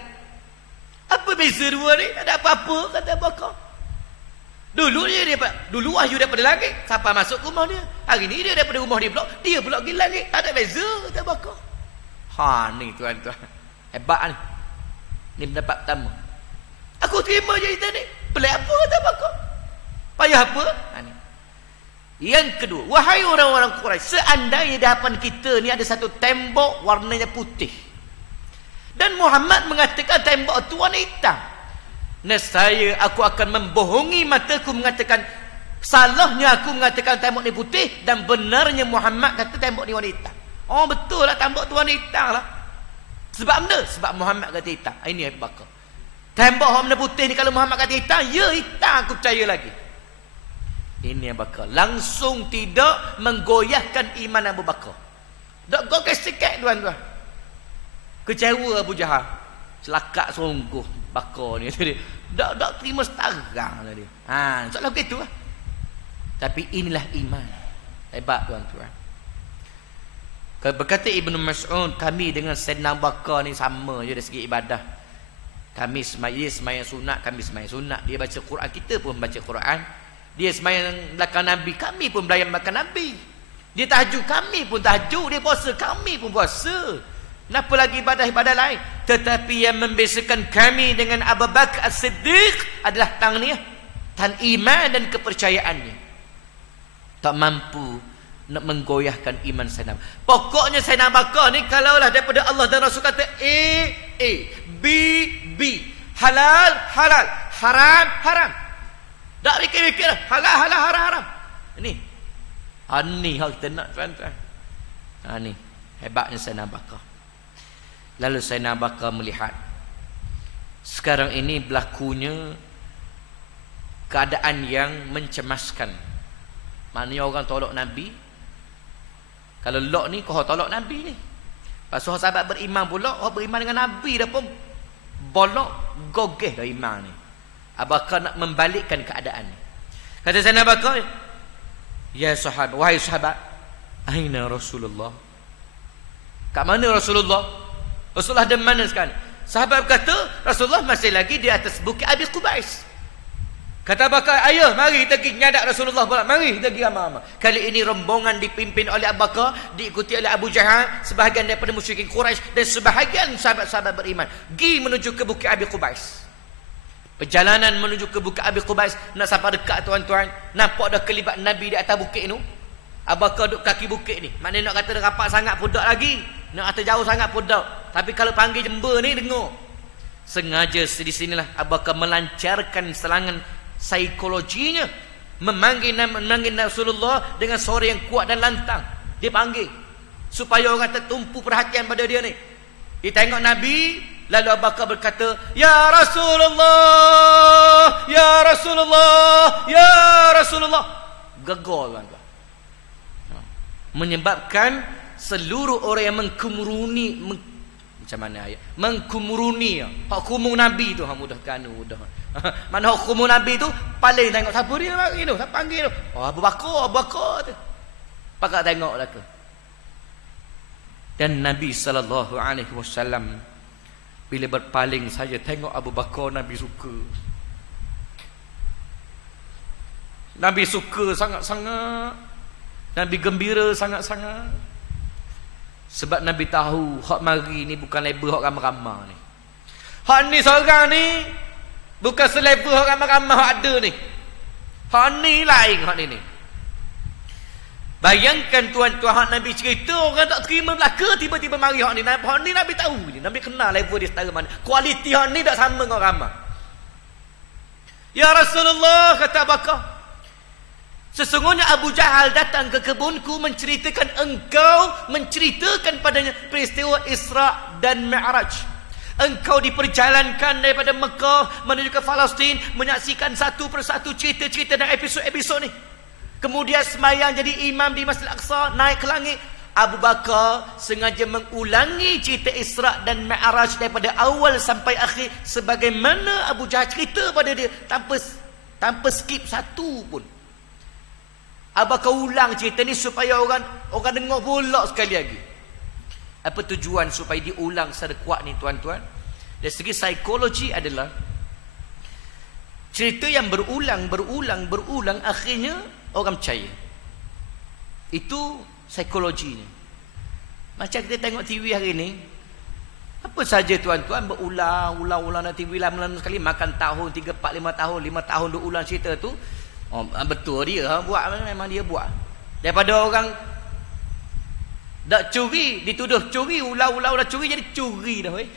Apa beza dua ni? Tak ada apa-apa, kata Abu Bakar. Dulu wahyu daripada langit sampai masuk ke rumah dia. Hari ni dia daripada rumah dia pulak pergi langit. Tak ada beza, kata Abu Bakar. Ni tuan-tuan, hebat ni. Ni pendapat pertama. Aku terima cerita ni. Pelik apa, kata Abu Bakar? Payah apa? Ni. Yang kedua, wahai orang-orang Quraisy, seandainya di hadapan kita ni ada satu tembok warnanya putih, dan Muhammad mengatakan tembok itu warna hitam, nescaya aku akan membohongi mataku mengatakan salahnya aku mengatakan tembok ni putih, dan benarnya Muhammad kata tembok ni warna hitam. Oh betul lah, tembok tu warna hitam lah. Sebab mana? Sebab Muhammad kata hitam. Ini Abu Bakar. Tembok warna putih ni kalau Muhammad kata hitam, ya hitam, aku percaya lagi. Ini Abu Bakar langsung tidak menggoyahkan iman Abu Bakar. Tak goyah sikit, tuan-tuan. Kecewa Abu Jahal. Celaka sungguh Bakar ni. Tak terima setarang tadi. Soalan begitu lah. Tapi inilah iman. Hebat, tuan-tuan. Berkata Ibnu Mas'ud, kami dengan Sayyidina Abu Bakar ni sama je dari segi ibadah. Kami semayang sunat, kami semayang sunat. Dia baca Quran, kita pun baca Quran. Dia semayang belakang Nabi, kami pun belayang belakang Nabi. Dia tahajud, kami pun tahajud. Dia puasa, kami pun puasa. Kenapa lagi ibadah-ibadah lain? Tetapi yang membezakan kami dengan Abu Bakar As-Siddiq adalah tan iman dan kepercayaannya. Tak mampu nak menggoyahkan iman Sayyidina. Pokoknya Sayyidina Bakar ni kalaulah daripada Allah dan Rasul kata A, B, halal, haram. Tak fikir-fikir halal, haram. Ini hak kita nak, tuan-tuan. Ni hebatnya Sayyidina Bakar. Lalu Sayyidina Bakar melihat sekarang ini berlakunya keadaan yang mencemaskan. Maknanya orang tolak Nabi. Kalau lok ni kau tolak Nabi ni. Pasal sahabat beriman pula, orang beriman dengan Nabi dah pun bolok gogeh dah iman ni. Abu Bakar nak membalikkan keadaan ni. Kata Sayyidina Abu Bakar, ya sahabat, wahai sahabat, aina Rasulullah? Kat mana Rasulullah? Rasulullah di mana sekarang? Sahabat berkata, Rasulullah masih lagi di atas bukit Abi Qubais. Kata Abu Bakar, ayo mari kita pergi nyadak Rasulullah pula. Mari kita pergi ramai-ramai. Kali ini rombongan dipimpin oleh Abu Bakar, diikuti oleh Abu Jahal, sebahagian daripada musyrikin Quraisy dan sebahagian sahabat-sahabat beriman. Pergi menuju ke bukit Abi Qubais. Perjalanan menuju ke bukit Abi Qubais, nak sampai dekat, tuan-tuan, nampak dah kelibat Nabi di atas bukit tu. Abu Bakar duduk kaki bukit ni. Maknanya nak kata dah rapat sangat pun tak lagi. Nak kata jauh sangat pun tak. Tapi kalau panggil jember ni dengar. Sengaja di sinilah Abu Bakar melancarkan serangan psikologinya, memanggil Rasulullah dengan suara yang kuat dan lantang. Dia panggil supaya orang tertumpu perhatian pada dia ni. Dia tengok Nabi, lalu Abu Bakar berkata, ya Rasulullah, ya Rasulullah, ya Rasulullah. Gegar, tuan-tuan. Menyebabkan seluruh orang yang mengkumuruni, macam mana ayat, mengkumuruni hak kumur Nabi tu, hak mudah kanu dah. Mana hak kumur Nabi tu paling tengok siapa dia mari tu, siapa panggil tu. Oh, Abu Bakar tu. Pakak tengoklah ke. Dan Nabi sallallahu alaihi wasallam bila berpaling saja tengok Abu Bakar, Nabi suka. Nabi suka sangat-sangat. Nabi gembira sangat-sangat. Sebab Nabi tahu hak mari ni bukan level hak ramai-ramai ni. Hak ni seorang ni bukan selevel hak ramai-ramai hak ada ni. Hak ni lain hak ni. Bayangkan tuan-tuan, hak Nabi cerita orang tak terima belaka, tiba-tiba mari hak ni. Hak ni Nabi tahu je. Nabi kenal level dia setara mana. Kualiti hak ni tak sama dengan ramai. Ya Rasulullah, kata Abu Bakar, Sesungguhnya Abu Jahal datang ke kebunku menceritakan engkau menceritakan padanya peristiwa Isra dan Mi'raj. Engkau diperjalankan daripada Mekah menuju ke Palestin, menyaksikan satu persatu cerita-cerita dan episod-episod ni. Kemudian semayang jadi imam di Masjid Al-Aqsa, naik ke langit. Abu Bakar sengaja mengulangi cerita Isra dan Mi'raj daripada awal sampai akhir sebagaimana Abu Jahal cerita pada dia tanpa skip satu pun. Abu Bakar ulang cerita ni supaya orang dengar pula sekali lagi. Apa tujuan supaya diulang secara kuat ni tuan-tuan? Dari segi psikologi adalah cerita yang berulang akhirnya orang percaya. Itu psikologinya. Macam kita tengok TV hari ni, apa saja tuan-tuan berulang dalam TV lama-lama sekali, makan tahun 3, 4, 5 tahun 5 tahun dia ulang cerita tu. Oh, betul dia buat, memang dia buat. Daripada orang dak curi, dituduh curi, ulang curi jadi curi dah weh.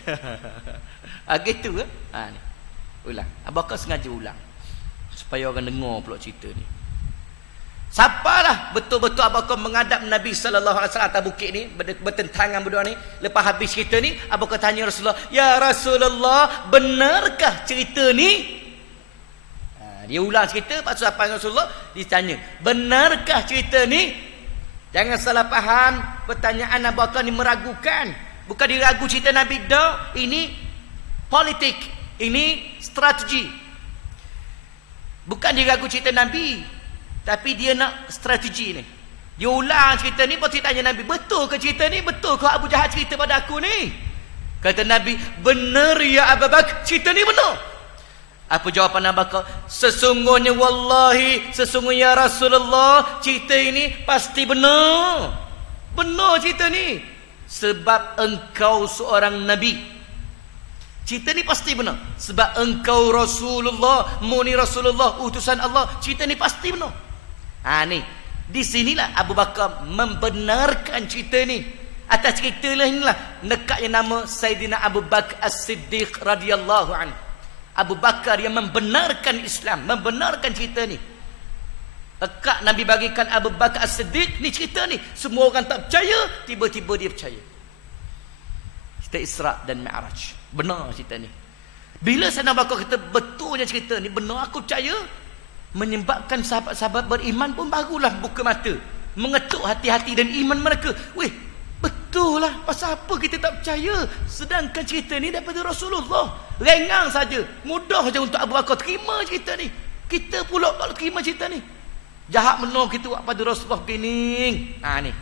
Gitu ke? Ni. Ulang. Abu Bakar sengaja ulang supaya orang dengar pula cerita ni. Siapalah betul-betul Abu Bakar menghadap Nabi sallallahu alaihi wasallam atas bukit ni, bertentangan berdua ni. Lepas habis cerita ni, Abu Bakar tanya Rasulullah, "Ya Rasulullah, benarkah cerita ni?" Dia ulang cerita, lepas tu apa Rasulullah ditanya, "Benarkah cerita ni?" Jangan salah faham, pertanyaan Abu Bakar ni meragukan. Bukan diragu cerita Nabi dah, ini politik, ini strategi. Bukan diragu cerita Nabi, tapi dia nak strategi ni. Dia ulang cerita ni, lepas tu tanya Nabi, "Betul ke cerita ni? Betul ke Abu Jahal cerita pada aku ni?" Kata Nabi, "Benar ya Abu Bakar, cerita ni benar." Apa jawapan Abu Bakar? "Sesungguhnya wallahi, sesungguhnya Rasulullah, cerita ini pasti benar. Benar cerita ni. Sebab engkau seorang Nabi. Cerita ni pasti benar. Sebab engkau Rasulullah, murni Rasulullah, utusan Allah. Cerita ni pasti benar." Ni. Di sinilah Abu Bakar membenarkan cerita ni. Atas cerita inilah nekatnya nama Sayyidina Abu Bakar As-Siddiq radhiyallahu anhu. Abu Bakar yang membenarkan Islam, membenarkan cerita ni. Dekat Nabi bagikan Abu Bakar As-Siddiq ni cerita ni. Semua orang tak percaya, tiba-tiba dia percaya. Cerita Isra dan Mi'raj. Benar cerita ni. Bila Sayyidina Abu Bakar kata betulnya cerita ni, benar aku percaya, menyebabkan sahabat-sahabat beriman pun barulah buka mata, mengetuk hati-hati dan iman mereka. Weh, betul lah, pasal apa kita tak percaya? Sedangkan cerita ni daripada Rasulullah. Rengang saja, mudah saja untuk Abu Bakar terima cerita ni. Kita pula tak terima cerita ni. Jahat benar kita buat pada Rasulullah begini. Ni.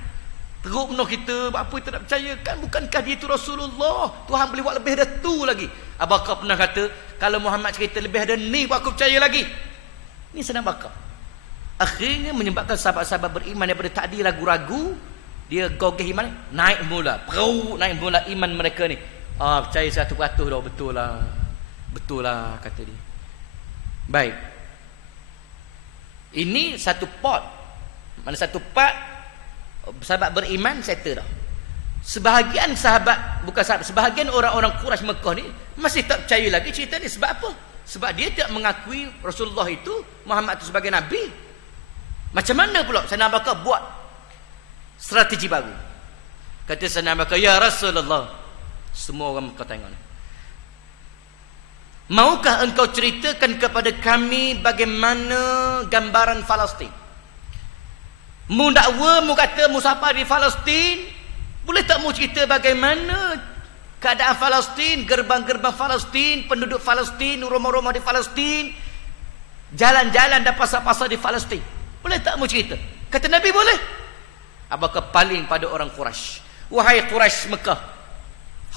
Teruk benar kita, apa kita tak percaya? Kan bukankah dia itu Rasulullah? Tuhan boleh buat lebih dari tu lagi. Abu Bakar pernah kata, kalau Muhammad cerita lebih dari ni, aku percaya lagi. Ni Sayyidina Abu Bakar. Akhirnya menyebabkan sahabat-sahabat beriman daripada tadi ragu-ragu, dia gogeh iman, naik mula iman mereka ni. Percaya 100% dah, betul lah kata dia. Baik, ini satu part. Mana satu part sahabat beriman settle dah. Sebahagian sahabat, bukan sahabat, sebahagian orang-orang Quraisy Mekah ni masih tak percaya lagi cerita ni. Sebab apa? Sebab dia tidak mengakui Rasulullah itu, Muhammad itu sebagai Nabi. Macam mana pula Sayyidina Abu Bakar buat strategi baru? Kata Sayyidina Abu Bakar, "Ya Rasulullah," semua orang Mekah tengok ni, "Maukah engkau ceritakan kepada kami bagaimana gambaran Palestin? Mu dakwa, mu kata musafir di Palestin, boleh tak mu cerita bagaimana keadaan Palestin, gerbang-gerbang Palestin, penduduk Palestin, rumah-rumah di Palestin, jalan-jalan dan pasar-pasar di Palestin? Boleh tak mu cerita?" Kata Nabi, "Boleh." Abu Bakar paling pada orang Quraisy, "Wahai Quraisy Mekah,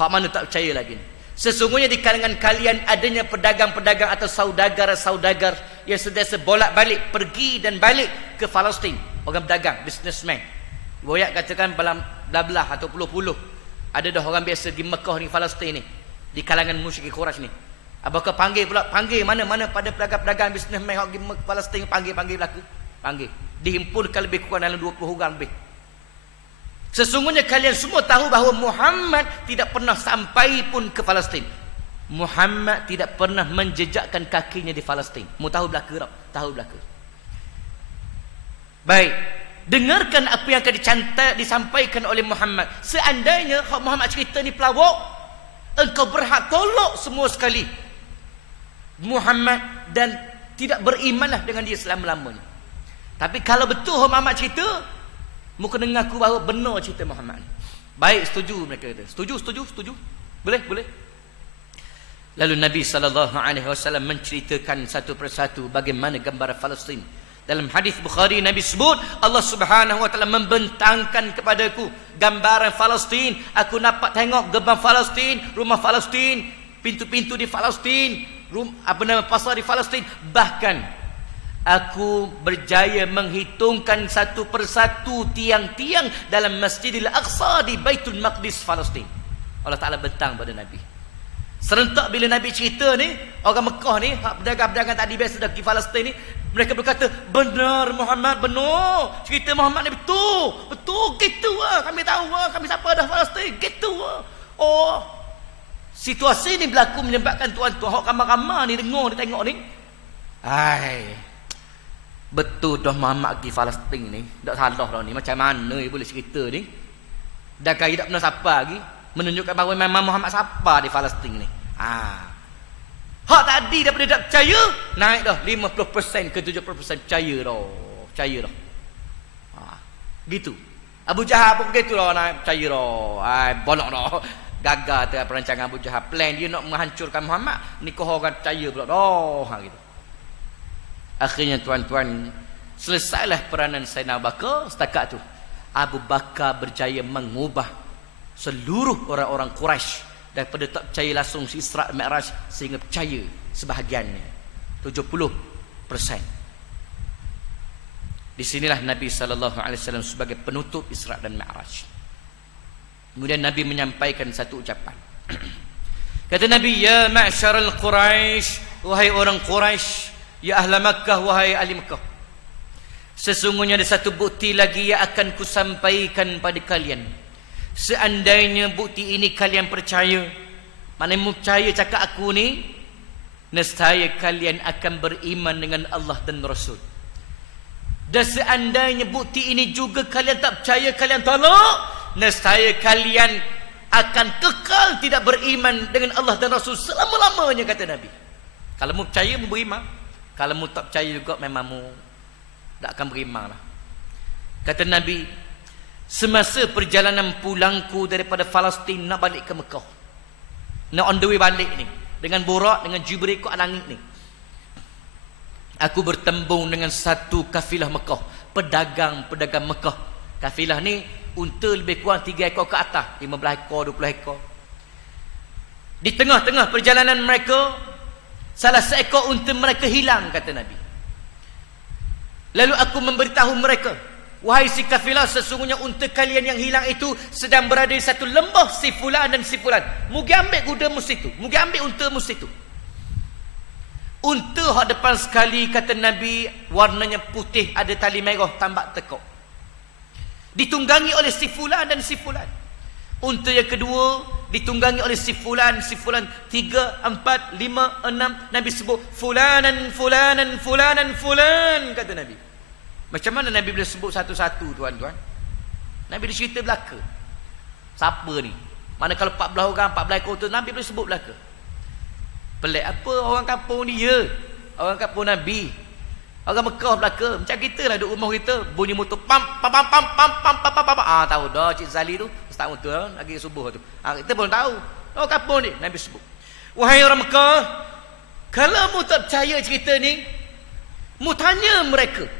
hak mana tak percaya lagi ni? Sesungguhnya di kalangan kalian adanya pedagang-pedagang atau saudagar-saudagar yang sentiasa bolak-balik pergi dan balik ke Palestin. Orang pedagang, businessman. Boyak katakan belah atau puluh-puluh. Ada dah orang biasa di Mekah ni, Palestin ni, di kalangan musyrik Quraisy ni. Abu Bakar panggil mana-mana pada pedagang-pedagang businessman hak di Palestin, panggil belaka. Panggil. Dihimpunkan lebih kurang dalam 20 orang lebih. Sesungguhnya kalian semua tahu bahawa Muhammad tidak pernah sampai pun ke Palestin. Muhammad tidak pernah menjejakkan kakinya di Palestin. Mu tahu belaka tak? Tahu belaka. Baik, dengarkan apa yang akan disampaikan oleh Muhammad. Seandainya Muhammad cerita ni pelawak, engkau berhak tolak semua sekali Muhammad dan tidak berimanlah dengan dia selama-lamanya. Tapi kalau betul Muhammad cerita, muka dengar aku bahawa benar cerita Muhammad ni. Baik, setuju mereka kata. Setuju. Boleh. Lalu Nabi SAW menceritakan satu persatu bagaimana gambaran Palestin. Dalam hadis Bukhari, Nabi sebut Allah Subhanahu Wa Taala membentangkan kepadaku gambaran Palestin. Aku dapat tengok gerbang Palestin, rumah Palestin, pintu-pintu di Palestin, pasar di Palestin. Bahkan aku berjaya menghitungkan satu persatu tiang-tiang dalam Masjidil Aqsa di Baitul Maqdis Palestin. Allah Ta'ala bentang pada Nabi. Serentak bila Nabi cerita ni, orang Mekah ni, pedagang-pedagang tadi biasa dah pergi Palestin ni, mereka berkata, benar Muhammad, benar. Cerita Muhammad ni betul. Betul, gitu lah. Kami tahu lah, kami siapa dah Palestin. Gitu lah. Oh, situasi ni berlaku menyebabkan tuan-tuan, ramai-ramai ni dengar, dia tengok ni. Betul dah Muhammad pergi Palestin ni. Tak salah dah ni. Macam mana dia boleh cerita ni? Dan kaya tak pernah siapa lagi menunjukkan bahawa memang Muhammad siapa di Palestin ni. Hak tadi daripada tak percaya, naik dah 50% ke 70% percaya dah. Gitu. Abu Jahal pun begitu dah, naik percaya dah. Bolong dah. Gagal tu perancangan Abu Jahal. Plan dia nak menghancurkan Muhammad, ni kau orang percaya pula dah. Gitu. Akhirnya tuan-tuan, selesailah peranan Sayyidina Abu Bakar. Setakat tu Abu Bakar berjaya mengubah seluruh orang-orang Quraisy daripada tak percaya langsung si Isra' Mi'raj sehingga percaya sebahagiannya 70%. Di sinilah Nabi SAW sebagai penutup Isra' dan Mi'raj. Kemudian Nabi menyampaikan satu ucapan. Kata Nabi, ya ma'syaral Quraisy, wahai orang Quraisy, ya ahla Makkah, wahai ahli Makkah, sesungguhnya ada satu bukti lagi yang akan kusampaikan pada kalian. Seandainya bukti ini kalian percaya, maknanya percaya cakap aku ni, nescaya kalian akan beriman dengan Allah dan Rasul. Dan seandainya bukti ini juga kalian tak percaya, kalian tolak, nescaya kalian akan kekal tidak beriman dengan Allah dan Rasul selama-lamanya, kata Nabi. Kalau mu percaya, mu beriman. Kalau mu tak percaya juga, memang mu tak akan beriman lah. Kata Nabi, semasa perjalanan pulangku daripada Palestin nak balik ke Mekah, nak on the way balik ni, dengan Burak, dengan Jibril ke langit ni, aku bertembung dengan satu kafilah Mekah, pedagang-pedagang Mekah. Kafilah ni unta lebih kurang 3 ekor ke atas, 15 ekor, 20 ekor. Di tengah-tengah perjalanan mereka, salah seekor unta mereka hilang, kata Nabi. Lalu aku memberitahu mereka, wahai si kafilah, sesungguhnya unta kalian yang hilang itu sedang berada di satu lembah si fulan dan si fulan. Mugi ambil kudamu situ, mugi ambil untamu situ. Unta hak depan sekali, kata Nabi, warnanya putih, ada tali merah tambak tekuk, ditunggangi oleh si fulan dan si fulan. Unta yang kedua ditunggangi oleh si fulan, 3, 4, 5, 6. Nabi sebut fulanan, kata Nabi. Macam mana Nabi boleh sebut satu-satu, tuan-tuan? Nabi dia cerita belaka. Siapa ni? Mana kalau 14 orang, 14 ekor tu, Nabi boleh sebut belaka. Pelik apa orang kampung ni ya? Orang kampung Nabi. Orang Mekah belaka. Macam kita lah duduk rumah kita, bunyi motor pam. Tahu dah Cik Zali tu, start motor lagi subuh tu. Kita pun tahu. Orang kampung ni, Nabi sebut. Wahai orang Mekah, kalau mu tak percaya cerita ni, mu tanya mereka.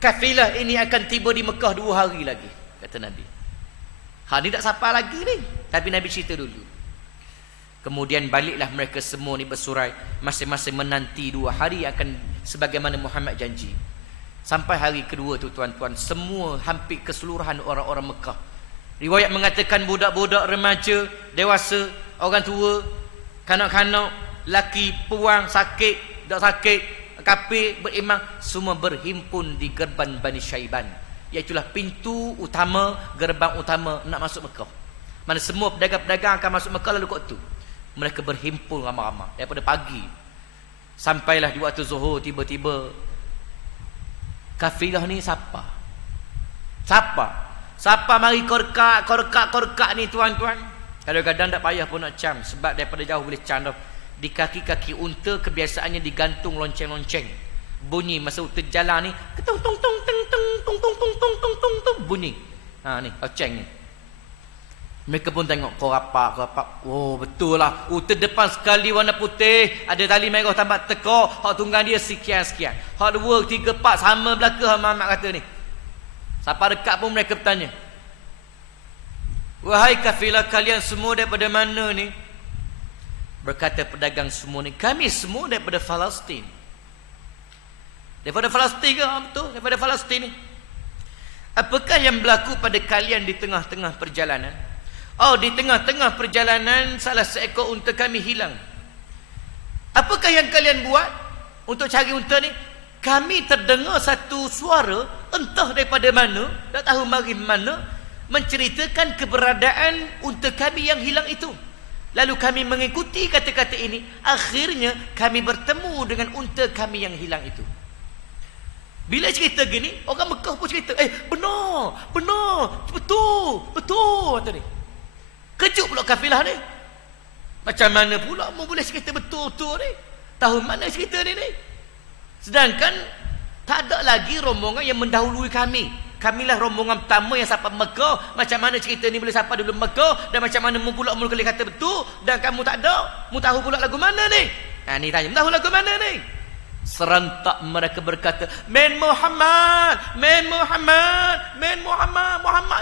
Kafilah ini akan tiba di Mekah 2 hari lagi, kata Nabi. Ni tak siapa lagi ni, tapi Nabi cerita dulu. Kemudian baliklah mereka semua ni bersurai, masing-masing menanti 2 hari akan sebagaimana Muhammad janji. Sampai hari kedua tu, tuan-tuan, semua hampir keseluruhan orang-orang Mekah, riwayat mengatakan budak-budak, remaja, dewasa, orang tua, kanak-kanak, laki, puang, sakit, tak sakit, kafir, beriman, semua berhimpun di gerbang Bani Syaiban, iaitulah pintu utama, gerbang utama nak masuk Mekah. Mana semua pedagang-pedagang akan masuk Mekah lalu kot tu. Mereka berhimpun ramai-ramai daripada pagi. Sampailah di waktu zuhur, tiba-tiba kafilah ni siapa? Siapa mari korkak ni tuan-tuan. Kadang-kadang tak payah pun nak cam, sebab daripada jauh boleh cam dah. Di kaki-kaki unta kebiasaannya digantung lonceng-lonceng. Bunyi masa unta jalan ni, ketung tung tung tung tung tung tung tung tung tung tung tung bunyi. Ni lonceng ni. Mereka pun tengok korapak. Oh betul lah, unta depan sekali warna putih, ada tali merah tambah tekor, hak tunggang dia sekian-sekian, hak 2, 3, 4 sama belaka. Mamat kata ni. Siapa dekat pun mereka bertanya, wahai kafilah kalian semua daripada mana ni? Berkata pedagang semua ni, kami semua daripada Palestin. Daripada Palestin ke? Betul, daripada Palestin ni. Apakah yang berlaku pada kalian di tengah-tengah perjalanan? Oh, di tengah-tengah perjalanan salah seekor unta kami hilang. Apakah yang kalian buat untuk cari unta ni? Kami terdengar satu suara, entah daripada mana, tak tahu mari mana, menceritakan keberadaan unta kami yang hilang itu. Lalu kami mengikuti kata-kata ini. Akhirnya kami bertemu dengan unta kami yang hilang itu. Bila cerita gini, orang Mekah pun cerita, benar, betul, kata ni. Kejut pula kafilah ni. Macam mana pula mu boleh cerita betul-betul ni? Tahu mana cerita ni? Sedangkan tak ada lagi rombongan yang mendahului kami. Kamilah rombongan pertama yang sampai Mekah. Macam mana cerita ni boleh sampai dulu Mekah? Dan macam mana mu pula mula kali kata betul? Dan kamu tak ada. Mu tahu pula lagu mana ni? Ni tanya, mu tahu lagu mana ni? Serentak mereka berkata, Muhammad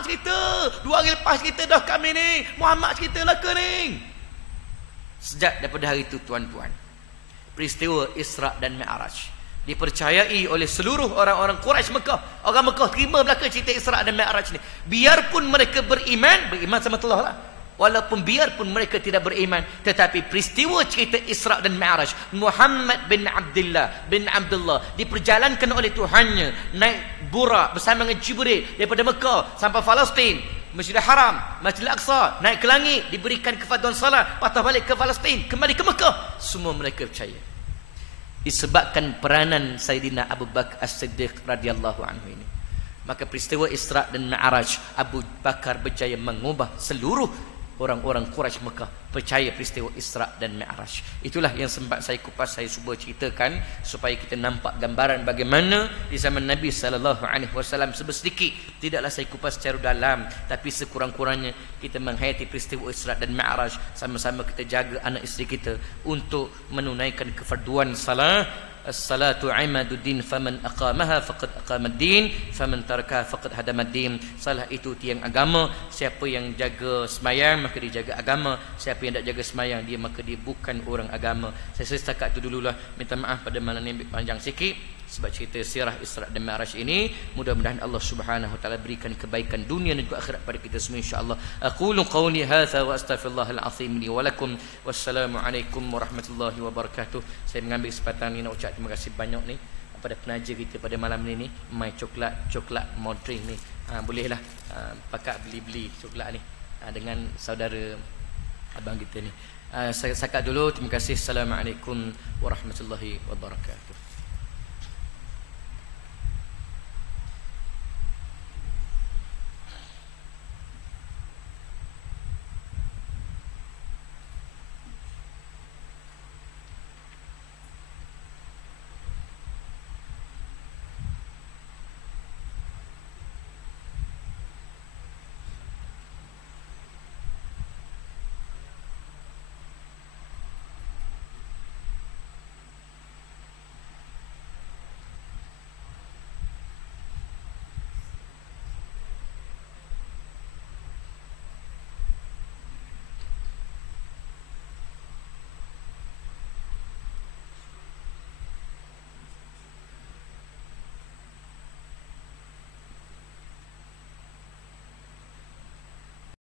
cerita. 2 hari lepas cerita dah kami ni. Muhammad cerita lah ke ni? Sejak daripada hari itu tuan-tuan, peristiwa Isra' dan Mi'raj dipercayai oleh seluruh orang-orang Quraisy Mekah. Orang Mekah terima belaka cerita Isra' dan Mi'raj ni. Biarpun mereka beriman sama Allah lah. Walaupun biarpun mereka tidak beriman, tetapi peristiwa cerita Isra' dan Mi'raj, Muhammad bin Abdullah diperjalankan oleh Tuhannya naik burak bersama dengan Jibril daripada Mekah sampai Palestin, Masjidil Haram, Masjidil Aqsa, naik ke langit, diberikan kefaduan salat, patah balik ke Palestin, kembali ke Mekah. Semua mereka percaya. Disebabkan peranan Sayyidina Abu Bakar As-Siddiq radhiyallahu anhu ini. Maka peristiwa Isra' dan Mi'raj, Abu Bakar berjaya mengubah seluruh orang-orang Quraisy Mekah percaya peristiwa Isra' dan Mi'raj. Itulah yang sempat saya kupas, saya cuba ceritakan supaya kita nampak gambaran bagaimana di zaman Nabi SAW sedikit. Tidaklah saya kupas secara dalam, tapi sekurang-kurangnya kita menghayati peristiwa Isra' dan Mi'raj. Sama-sama kita jaga anak isteri kita untuk menunaikan kefarduan salat. As-salatu imaduddin, faman aqamaha faqad aqamaddin, faman tarakaha faqad hadamaddin. Salat itu tiang agama. Siapa yang jaga sembahyang maka dia jaga agama. Siapa yang tak jaga sembahyang dia maka dia bukan orang agama. Saya setakat itu dululah. Minta maaf pada malam ini panjang sikit sebab cerita sirah Isra' dan Mi'raj ini. Mudah-mudahan Allah Subhanahu wa taala berikan kebaikan dunia dan juga akhirat pada kita semua insya-Allah. Aqulu qawli hadza wa astaghfirullahal azim li wa lakum. Wassalamu alaikum warahmatullahi wabarakatuh. Saya mengambil kesempatan ini nak ucap terima kasih banyak ni pada penaja kita pada malam ini, My Coklat Modern ni. Bolehlah pakat beli coklat ni dengan saudara abang kita ni. Saya sakat dulu. Terima kasih. Assalamualaikum warahmatullahi wabarakatuh.